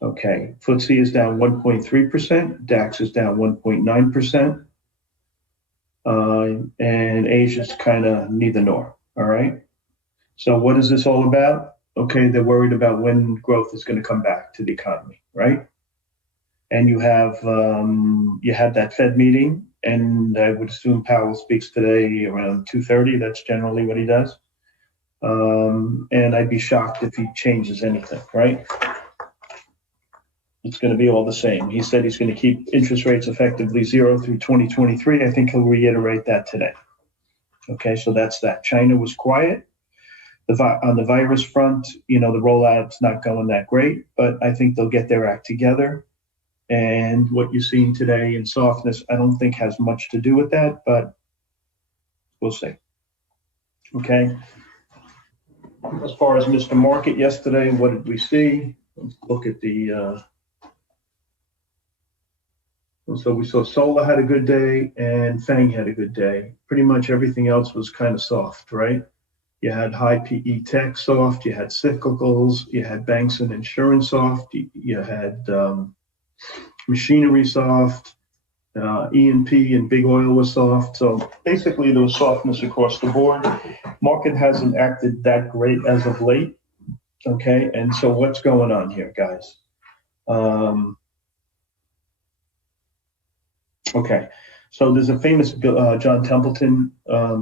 Okay, FTSE is down 1.3%, DAX is down 1.9%, and Asia's kind of neither nor, all right? So what is this all about? Okay, they're worried about when growth is going to come back to the economy, right? And you had that Fed meeting, and I would assume Powell speaks today around 2:30. That's generally what he does. And I'd be shocked if he changes anything, right? It's going to be all the same. He said he's going to keep interest rates effectively zero through 2023. I think he'll reiterate that today. Okay, so that's that. China was quiet. On the virus front, you know, the rollout's not going that great, but I think they'll get their act together. And what you're seeing today in softness, I don't think has much to do with that, but we'll see. Okay. As far as Mr. Market yesterday, what did we see? Let's look at the And so we saw Solar had a good day and Fang had a good day. Pretty much everything else was kind of soft, right? You had high PE tech soft, you had cyclicals, you had banks and insurance soft, you had machinery soft, E&P and big oil was soft. So basically there was softness across the board. Market hasn't acted that great as of late. Okay, and so what's going on here, guys? Okay, so there's a famous John Templeton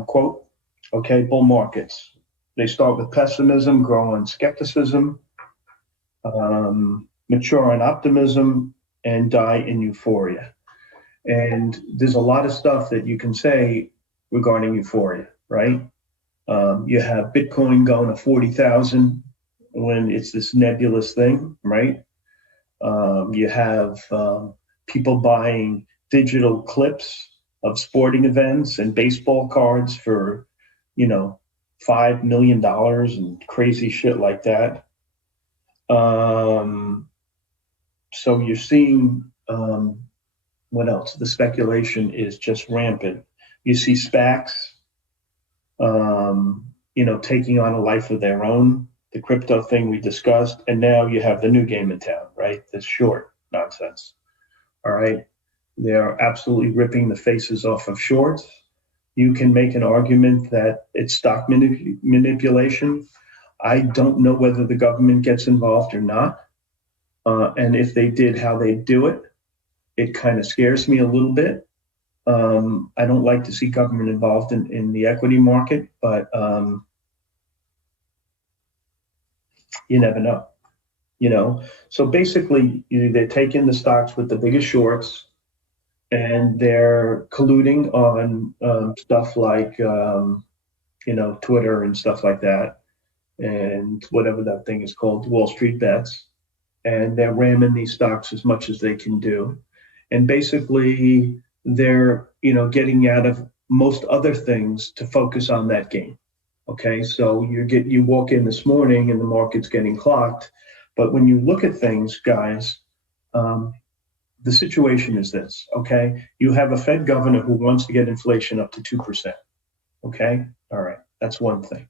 quote. Okay, bull markets. They start with pessimism, grow on skepticism, mature in optimism, and die in euphoria. And there's a lot of stuff that you can say regarding euphoria, right? You have Bitcoin going to 40,000 when it's this nebulous thing, right? You have people buying digital clips of sporting events and baseball cards for, $5 million and crazy shit like that. So you're seeing, what else? The speculation is just rampant. You see SPACs, taking on a life of their own, the crypto thing we discussed, and now you have the new game in town, right? This short nonsense. All right. They are absolutely ripping the faces off of shorts. You can make an argument that it's stock manipulation. I don't know whether the government gets involved or not. And if they did, how they do it. It kind of scares me a little bit. I don't like to see government involved in the equity market, but you never know. So basically, they're taking the stocks with the biggest shorts, and they're colluding on stuff like, Twitter and stuff like that, and whatever that thing is called, Wall Street bets. And they're ramming these stocks as much as they can do. And basically, they're, getting out of most other things to focus on that game. Okay, so you walk in this morning and the market's getting clocked. But when you look at things, guys, the situation is this, okay? You have a Fed governor who wants to get inflation up to 2%, okay? All right, that's one thing,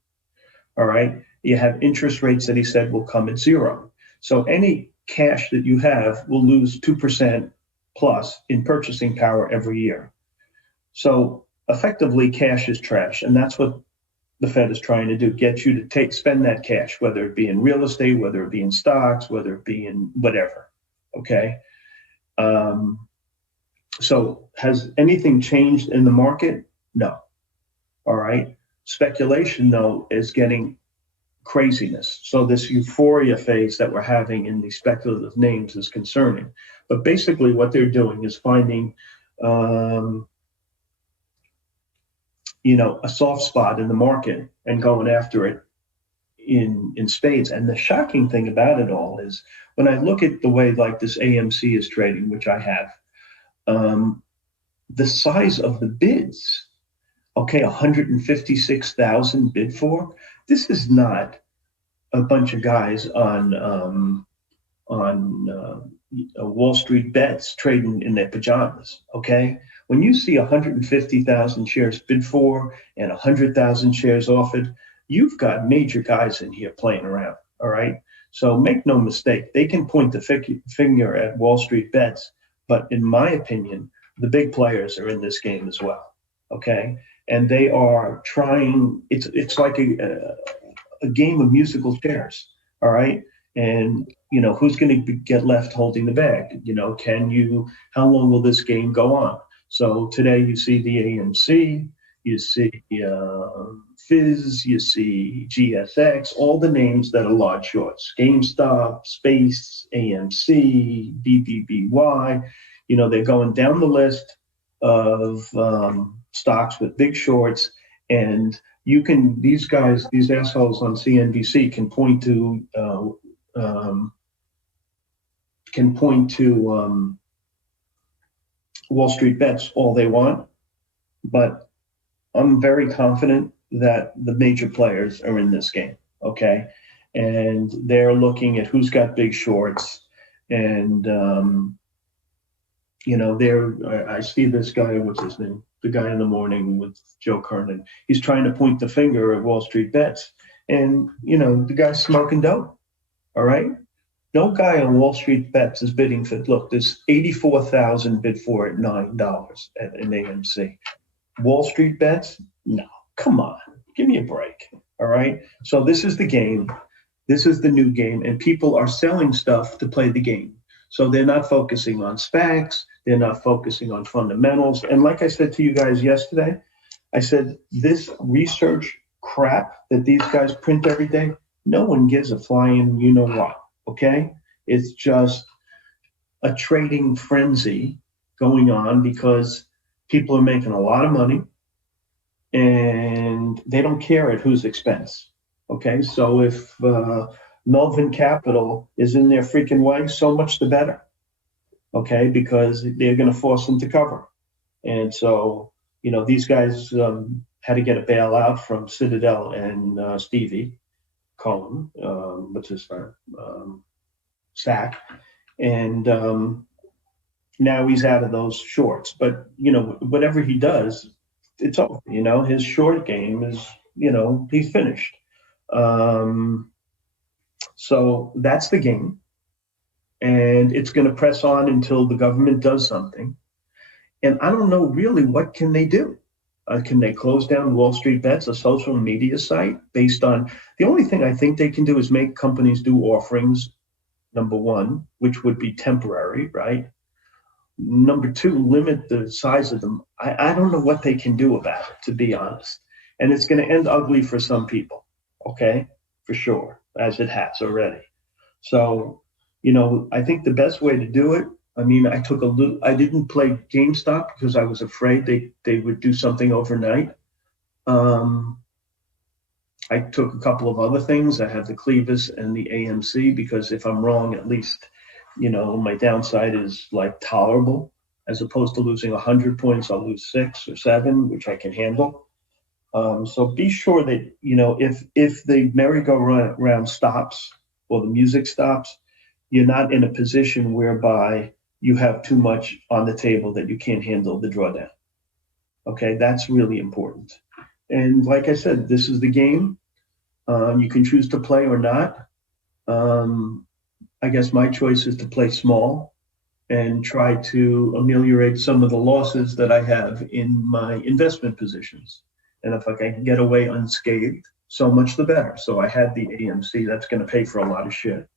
all right? You have interest rates that he said will come at 0. So any cash that you have will lose 2% plus in purchasing power every year. So effectively, cash is trash, and that's what the Fed is trying to do, get you to spend that cash, whether it be in real estate, whether it be in stocks, whether it be in whatever, okay? So has anything changed in the market? No. All right. Speculation, though, is getting craziness. So this euphoria phase that we're having in these speculative names is concerning. But basically what they're doing is finding, a soft spot in the market and going after it in spades. And the shocking thing about it all is when I look at the way like this AMC is trading, which I have, the size of the bids, okay, 156,000 bid for. This is not a bunch of guys on Wall Street bets trading in their pajamas, okay? When you see 150,000 shares bid for and 100,000 shares offered, you've got major guys in here playing around, all right? So make no mistake, they can point the finger at Wall Street bets, but in my opinion, the big players are in this game as well, okay? And they are trying, it's like a game of musical chairs, all right? And, who's going to get left holding the bag? How long will this game go on? So today you see the AMC, you see Fizz, you see GSX, all the names that are large shorts, GameStop, Space, AMC, BBBY, they're going down the list of stocks with big shorts, and these guys, these assholes on CNBC can point to Wall Street bets all they want, but I'm very confident that the major players are in this game, okay? And they're looking at who's got big shorts, and I see this guy, what's his name? The guy in the morning with Joe Kernan. He's trying to point the finger at Wall Street bets. And, the guy's smoking dope. All right. No guy on Wall Street bets is bidding for, look, there's 84,000 bid for at $9 at an AMC. Wall Street bets? No, come on, give me a break. All right. So this is the game. This is the new game. And people are selling stuff to play the game. So they're not focusing on SPACs. They're not focusing on fundamentals. And like I said to you guys yesterday, I said, this research crap that these guys print every day, no one gives a flying you know what, okay? It's just a trading frenzy going on because people are making a lot of money and they don't care at whose expense, okay? So if Melvin Capital is in their freaking way, so much the better, okay? Because they're going to force them to cover. And so, these guys had to get a bailout from Citadel and Stevie Cohen, what's his name? Sack. And now he's out of those shorts. But, whatever he does, it's over. His short game is, he's finished. So that's the game. And it's going to press on until the government does something. And I don't know really what can they do. Can they close down Wall Street Bets, a social media site based on, the only thing I think they can do is make companies do offerings, number one, which would be temporary, right? Number two, limit the size of them. I don't know what they can do about it, to be honest. And it's going to end ugly for some people, okay? For sure, as it has already. So, I think the best way to do it, I didn't play GameStop because I was afraid they would do something overnight. I took a couple of other things. I have the Clevis and the AMC because if I'm wrong, at least, my downside is like tolerable. As opposed to losing 100 points, I'll lose 6 or 7, which I can handle. So be sure that, if the merry-go-round stops or the music stops, you're not in a position whereby you have too much on the table that you can't handle the drawdown. Okay, that's really important. And like I said, this is the game. You can choose to play or not. I guess my choice is to play small and try to ameliorate some of the losses that I have in my investment positions. And if I can get away unscathed, so much the better. So I had the AMC, that's going to pay for a lot of shit.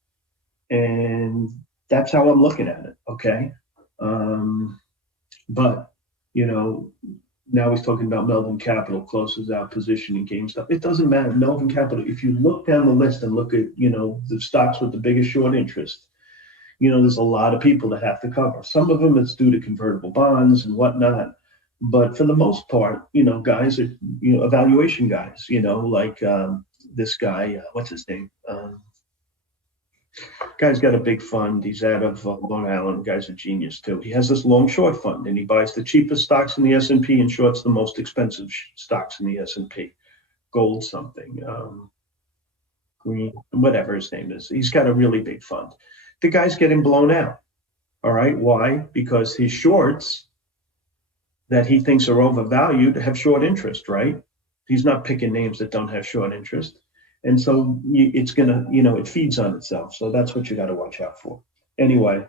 And that's how I'm looking at it, okay? But, now he's talking about Melvin Capital closes out position in GameStop. It doesn't matter. Melvin Capital, if you look down the list and look at, the stocks with the biggest short interest, there's a lot of people that have to cover. Some of them it's due to convertible bonds and whatnot. But for the most part, guys are, evaluation guys, like this guy, what's his name? Guy's got a big fund. He's out of Long Island. Guy's a genius too. He has this long short fund, and he buys the cheapest stocks in the S&P and shorts the most expensive stocks in the S&P. Gold something, green, whatever his name is. He's got a really big fund. The guy's getting blown out. All right, why? Because his shorts that he thinks are overvalued have short interest, right? He's not picking names that don't have short interest. And so it's going to, it feeds on itself. So that's what you got to watch out for. Anyway,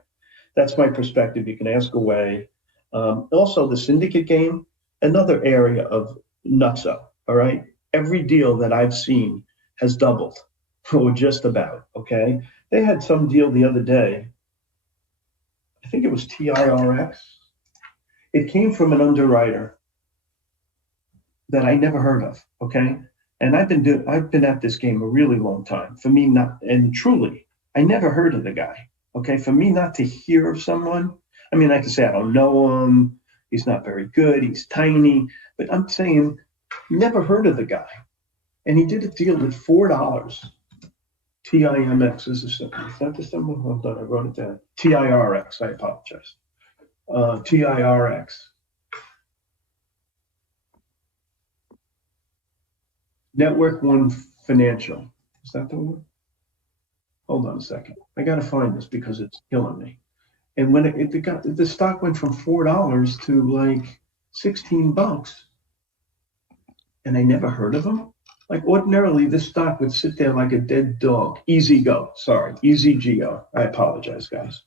that's my perspective. You can ask away. Also, the syndicate game, another area of nutso, all right? Every deal that I've seen has doubled, or just about, okay? They had some deal the other day. I think it was TIRX. It came from an underwriter that I never heard of, okay? And I've been at this game a really long time. For me, and truly, I never heard of the guy. Okay, for me not to hear of someone, I mean, I can say I don't know him. He's not very good. He's tiny, but I'm saying never heard of the guy. And he did a deal at $4. TIMX is that the symbol? Hold on, I wrote it down. TIRX. I apologize. TIRX. Network One Financial. Is that the one? Hold on a second. I got to find this because it's killing me. And when the stock went from $4 to like $16, and I never heard of them. Like ordinarily, this stock would sit there like a dead dog. EasyGo. I apologize, guys.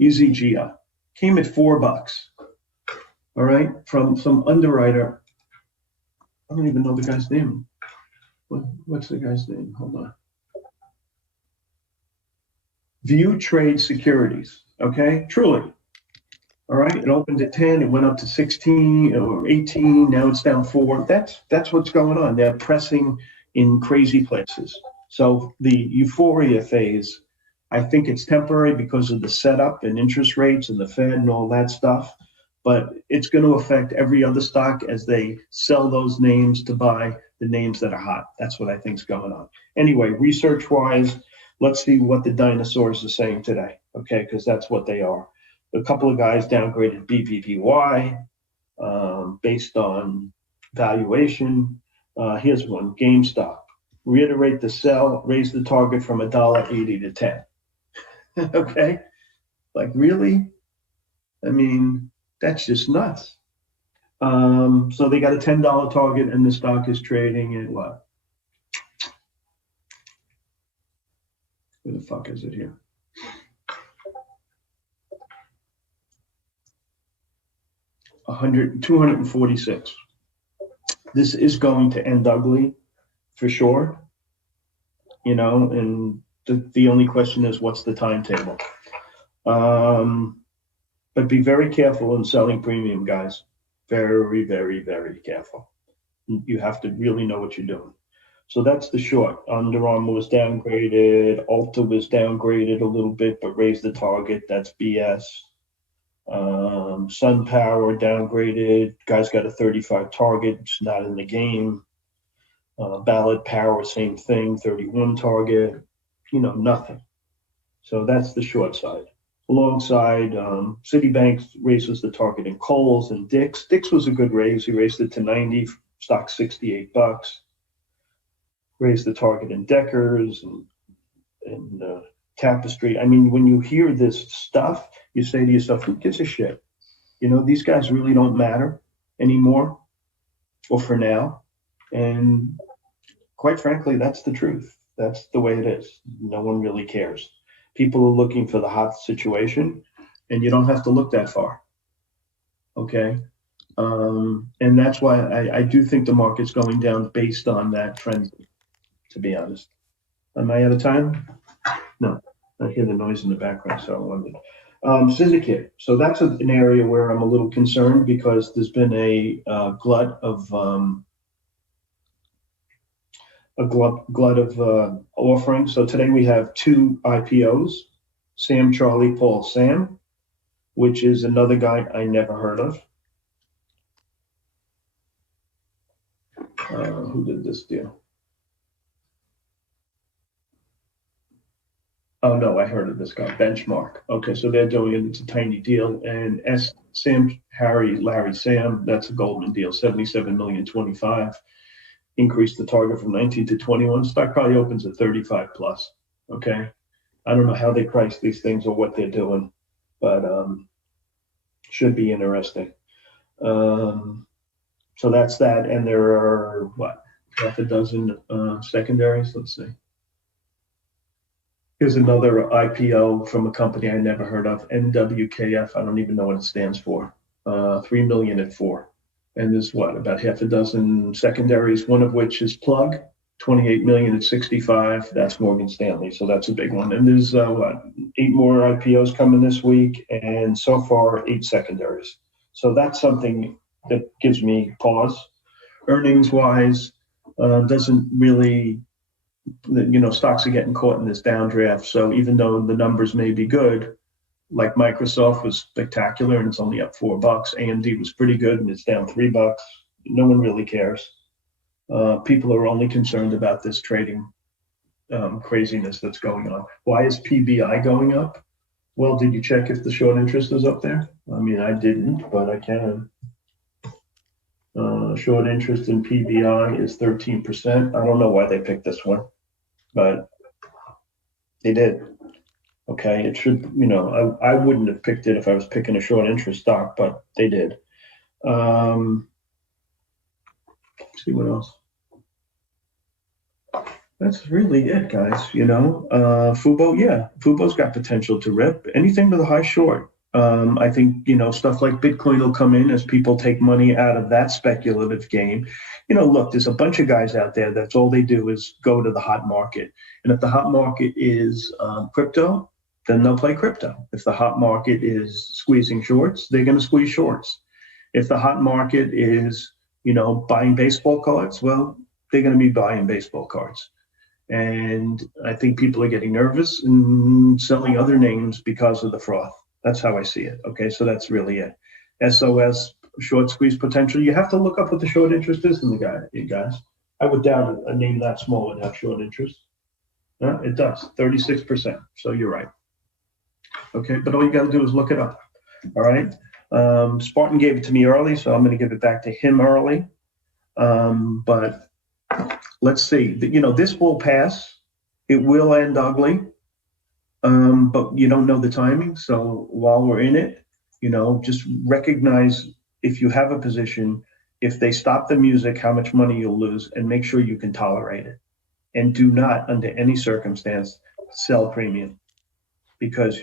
EasyGo came at $4. All right, from some underwriter. I don't even know the guy's name. What's the guy's name? Hold on. View Trade Securities. Okay, truly. All right, it opened at 10, it went up to 16 or 18, now it's down 4. That's what's going on. They're pressing in crazy places. So the euphoria phase, I think it's temporary because of the setup and interest rates and the Fed and all that stuff. But it's going to affect every other stock as they sell those names to buy the names that are hot. That's what I think is going on. Anyway, research-wise, let's see what the dinosaurs are saying today, okay, because that's what they are. A couple of guys downgraded BPPY based on valuation. Here's one, GameStop. Reiterate the sell, raise the target from $1.80 to 10. Okay, like really? I mean, that's just nuts. So they got a $10 target and the stock is trading at what? Where the fuck is it here? $246. This is going to end ugly for sure, you know, and the only question is what's the timetable? But be very careful in selling premium, guys. Very, very, very careful. You have to really know what you're doing. So that's the short. Under Armour was downgraded. Ulta was downgraded a little bit, but raised the target. That's BS. Sun Power downgraded. Guy's got a 35 target. It's not in the game. Ballard Power, same thing, 31 target. You know, nothing. So that's the short side. Alongside, Citibank raises the target in Kohl's and Dick's. Dick's was a good raise. He raised it to 90, stock $68. Raised the target in Deckers and Tapestry. I mean, when you hear this stuff, you say to yourself, who gives a shit? You know, these guys really don't matter anymore, or for now. And quite frankly, that's the truth. That's the way it is. No one really cares. People are looking for the hot situation, and you don't have to look that far. Okay? And that's why I do think the market's going down based on that trend, to be honest. Am I out of time? No. I hear the noise in the background, so I wondered. Syndicate. So that's an area where I'm a little concerned because there's been a glut of offerings. So today we have 2 IPOs, Sam, Charlie, Paul, Sam, which is another guy I never heard of. Who did this deal? Oh no, I heard of this guy, Benchmark. Okay, so they're doing it. It's a tiny deal. And Sam, Harry, Larry, Sam, that's a Goldman deal, 77 million, 25. Increase the target from 19 to 21. Stock probably opens at 35 plus. Okay, I don't know how they price these things or what they're doing, but should be interesting. So that's that, and there are what, half a dozen secondaries. Let's see. Here's another IPO from a company I never heard of, NWKF. I don't even know what it stands for. 3 million at 4. And there's what, about half a dozen secondaries, one of which is Plug, 28 million at 65. That's Morgan Stanley. So that's a big one. And there's 8 more IPOs coming this week, and so far 8 secondaries. So that's something that gives me pause. Earnings wise, doesn't really, you know, stocks are getting caught in this downdraft. So even though the numbers may be good, like Microsoft was spectacular and it's only up $4. AMD was pretty good and it's down $3. No one really cares. People are only concerned about this trading craziness that's going on. Why is PBI going up? Well, did you check if the short interest is up there? I mean, I didn't, but I can. Short interest in PBI is 13%. I don't know why they picked this one, but they did. Okay, it should, I wouldn't have picked it if I was picking a short interest stock, but they did. See what else. That's really it, guys. Fubo, yeah, Fubo's got potential to rip. Anything with a high short. I think, stuff like Bitcoin will come in as people take money out of that speculative game. Look, there's a bunch of guys out there that's all they do is go to the hot market. And if the hot market is crypto, then they'll play crypto. If the hot market is squeezing shorts, they're going to squeeze shorts. If the hot market is, buying baseball cards, well, they're going to be buying baseball cards. And I think people are getting nervous and selling other names because of the froth. That's how I see it. Okay, so that's really it. SOS, short squeeze potential. You have to look up what the short interest is in the guys. I would doubt a name that small would have short interest. No, it does, 36%. So you're right. Okay, but all you got to do is look it up. All right. Spartan gave it to me early, so I'm going to give it back to him early. But let's see. This will pass. It will end ugly, but you don't know the timing. So while we're in it, just recognize if you have a position, if they stop the music, how much money you'll lose, and make sure you can tolerate it. And do not, under any circumstance, sell premium, because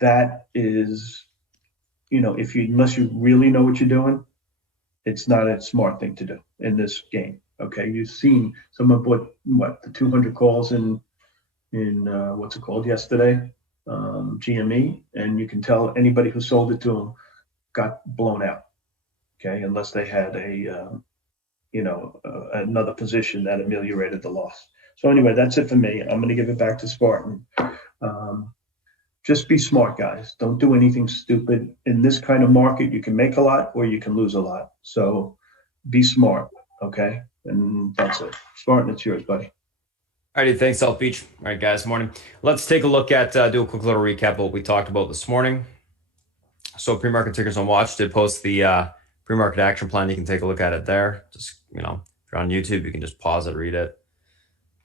that is, unless you really know what you're doing, it's not a smart thing to do in this game. Okay, you've seen someone bought the 200 calls in what's it called yesterday, GME, and you can tell anybody who sold it to them got blown out. Okay, unless they had another position that ameliorated the loss. So anyway, that's it for me. I'm going to give it back to Spartan. Just be smart, guys. Don't do anything stupid. In this kind of market, you can make a lot or you can lose a lot. So be smart, okay? And that's it. Spartan, it's yours, buddy. Alrighty, thanks, South Beach. All right, guys, morning. Let's take a look at, do a quick little recap of what we talked about this morning. So pre-market tickers on watch did post the pre-market action plan. You can take a look at it there. Just, if you're on YouTube, you can just pause it, read it.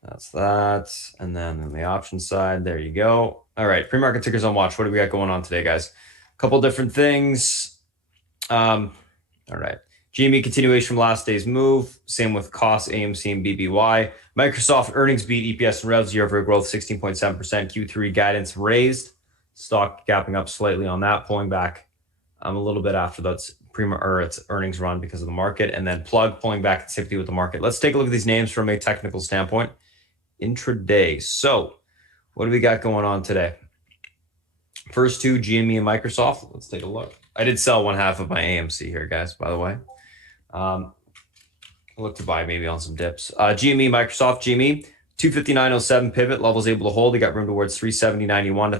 That's that. And then on the option side, there you go. All right, pre-market tickers on watch. What do we got going on today, guys? A couple different things. All right. GME continuation from last day's move. Same with costs, AMC and BBY. Microsoft earnings beat EPS and revs year-over-year growth 16.7%. Q3 guidance raised. Stock gapping up slightly on that, pulling back a little bit after that's its earnings run because of the market. And then Plug pulling back at safety with the market. Let's take a look at these names from a technical standpoint. Intraday. So what do we got going on today? First two, GME and Microsoft. Let's take a look. I did sell one half of my AMC here, guys, by the way. I'll look to buy maybe on some dips. GME, Microsoft, GME, 259.07 pivot, levels able to hold. They got room towards 370.91 to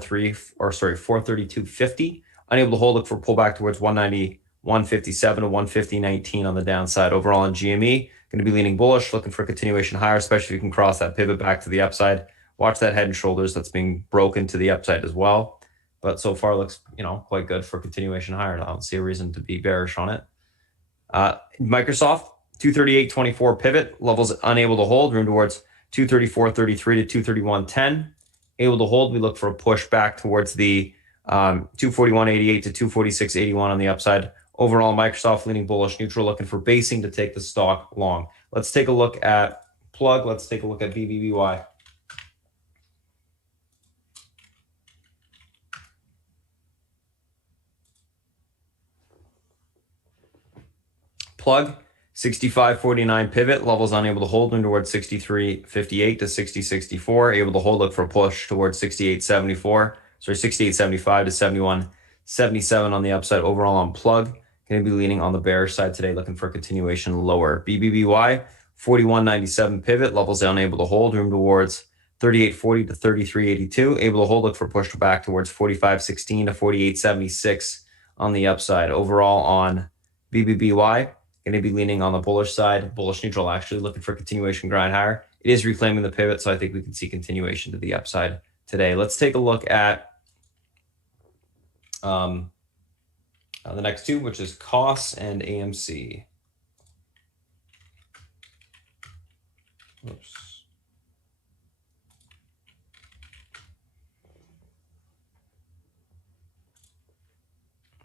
432.50. Unable to hold, look for pullback towards 190.157 to 150.19 on the downside. Overall on GME, going to be leaning bullish, looking for a continuation higher, especially if you can cross that pivot back to the upside. Watch that head and shoulders that's being broken to the upside as well. But so far looks, quite good for continuation higher. I don't see a reason to be bearish on it. Microsoft, 238.24 pivot, levels unable to hold, room towards 234.33 to 231.10. Able to hold, we look for a push back towards the 241.88 to 246.81 on the upside. Overall, Microsoft leaning bullish, neutral, looking for basing to take the stock long. Let's take a look at Plug. Let's take a look at BBBY. Plug, 65.49 pivot, levels unable to hold, in towards 63.58 to 60.64. Able to hold, look for a push towards 68.74. 68.75 to 71.77 on the upside. Overall on Plug, going to be leaning on the bearish side today, looking for a continuation lower. BBBY, 41.97 pivot, levels unable to hold, room towards 38.40 to 33.82. Able to hold, look for a push back towards 45.16 to 48.76 on the upside. Overall on BBBY, going to be leaning on the bullish side, bullish neutral actually, looking for continuation grind higher. It is reclaiming the pivot, so I think we can see continuation to the upside today. Let's take a look at the next two, which is costs and AMC. Oops.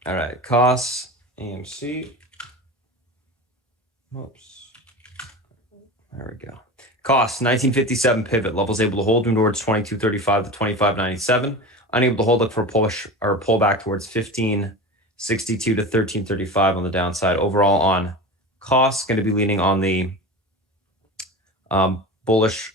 All right, costs, AMC. Oops. There we go. Costs, 1957 pivot. Levels able to hold towards 2235 to 2597. Unable to hold, look for a push or pull back towards 1562 to 1335 on the downside. Overall on costs, going to be leaning on the bullish,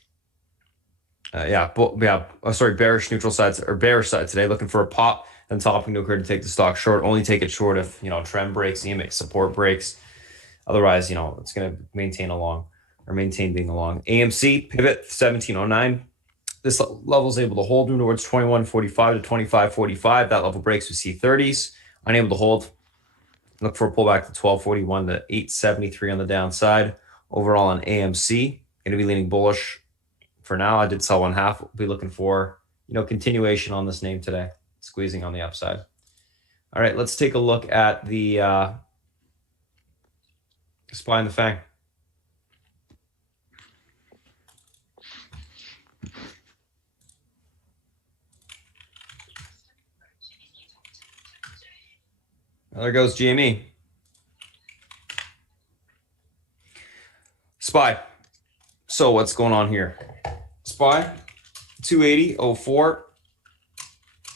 bearish neutral sides or bearish side today. Looking for a pop and topping to occur to take the stock short. Only take it short if trend breaks, EMA support breaks. Otherwise, it's going to maintain being along. AMC pivot 1709. This level is able to hold towards 2145 to 2545. That level breaks, we see 30s. Unable to hold, look for a pullback to 1241 to 873 on the downside. Overall on AMC, going to be leaning bullish for now. I did sell 1/2. We'll be looking for continuation on this name today, squeezing on the upside. All right, let's take a look at the SPY and the FANG. There goes GME. SPY. So what's going on here? SPY 280.04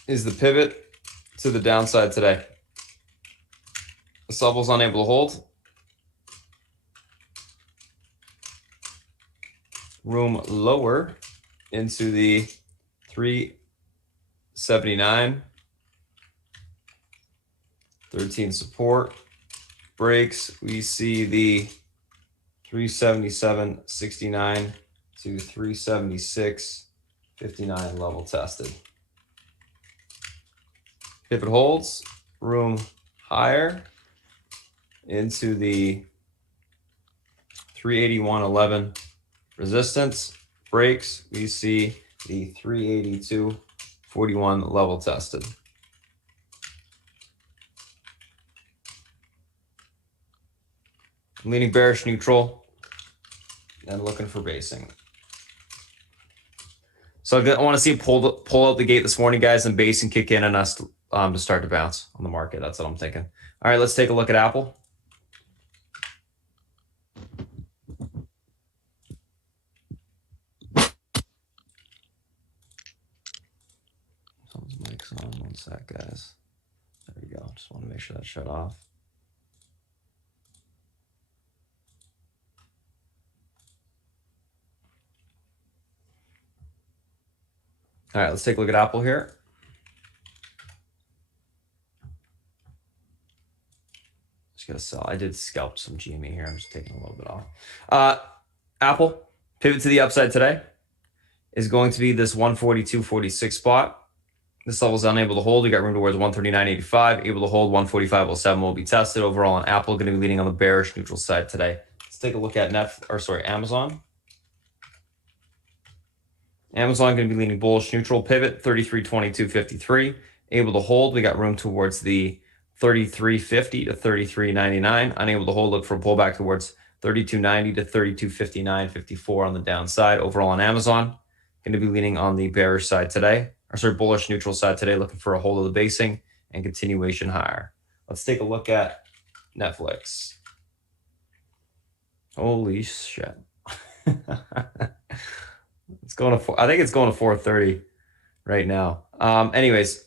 is the pivot to the downside today. This level's unable to hold. Room lower into the 379. 13 support breaks. We see the 377.69 to 376.59 level tested. Pivot holds, room higher into the 381.11 resistance breaks. We see the 382.41 level tested. Leaning bearish neutral and looking for basing. So I want to see it pull out the gate this morning, guys, and base and kick in and us to start to bounce on the market. That's what I'm thinking. All right, let's take a look at Apple. Someone's mic's on. One sec, guys. There we go. Just want to make sure that's shut off. All right, let's take a look at Apple here. Just gonna sell. I did scalp some GME here. I'm just taking a little bit off. Apple pivot to the upside today is going to be this 142.46 spot. This level is unable to hold. We got room towards 139.85. Able to hold 145.07 will be tested. Overall on Apple, going to be leading on the bearish neutral side today. Let's take a look at Amazon. Amazon going to be leaning bullish neutral pivot 33.22.53. Able to hold. We got room towards the 33.50 to 33.99. Unable to hold. Look for a pullback towards 32.90 to 32.59.54 on the downside. Overall on Amazon, going to be leaning on the bearish side today. Bullish neutral side today, looking for a hold of the basing and continuation higher. Let's take a look at Netflix. Holy shit. It's going to, I think it's going to 430 right now. Anyways,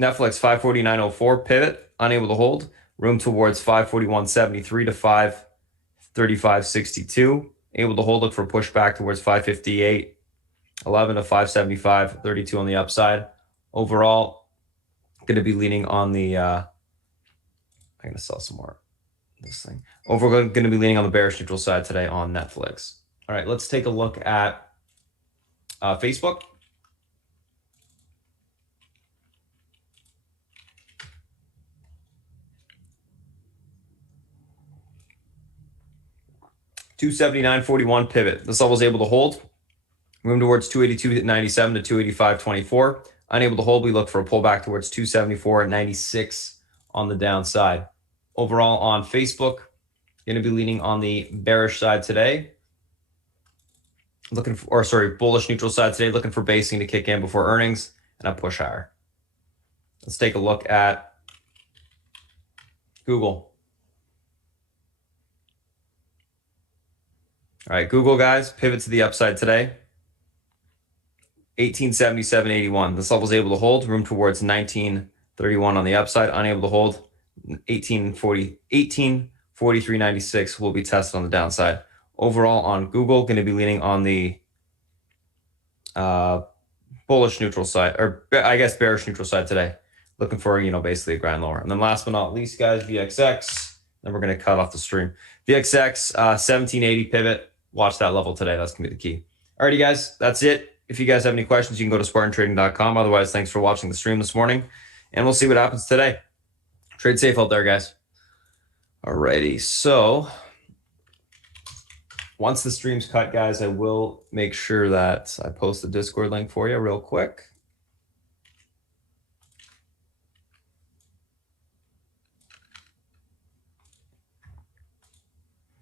Netflix 549.04 pivot, unable to hold. Room towards 541.73 to 535.62. Able to hold, look for a pushback towards 558.11 to 575.32 on the upside. Overall, going to be leaning on the, I'm going to sell some more this thing. Overall, going to be leaning on the bearish neutral side today on Netflix. All right, let's take a look at Facebook. $279.41 pivot. This level is able to hold. Room towards 282.97 to 285.24. Unable to hold. We look for a pullback towards 274.96 on the downside. Overall on Facebook, going to be leaning on the bearish side today. Bullish neutral side today, looking for basing to kick in before earnings and a push higher. Let's take a look at Google. All right, Google, guys, pivot to the upside today. 1877.81. This level is able to hold. Room towards 1931 on the upside. Unable to hold. 1843.96 will be tested on the downside. Overall on Google, going to be leaning on the bullish neutral side, or I guess bearish neutral side today. Looking for, basically a grind lower. And then last but not least, guys, VXX. Then we're going to cut off the stream. VXX 1780 pivot. Watch that level today. That's going to be the key. Alrighty, guys, that's it. If you guys have any questions, you can go to SpartanTrading.com. Otherwise, thanks for watching the stream this morning, and we'll see what happens today. Trade safe out there, guys. Alrighty, so once the stream's cut, guys, I will make sure that I post the Discord link for you real quick.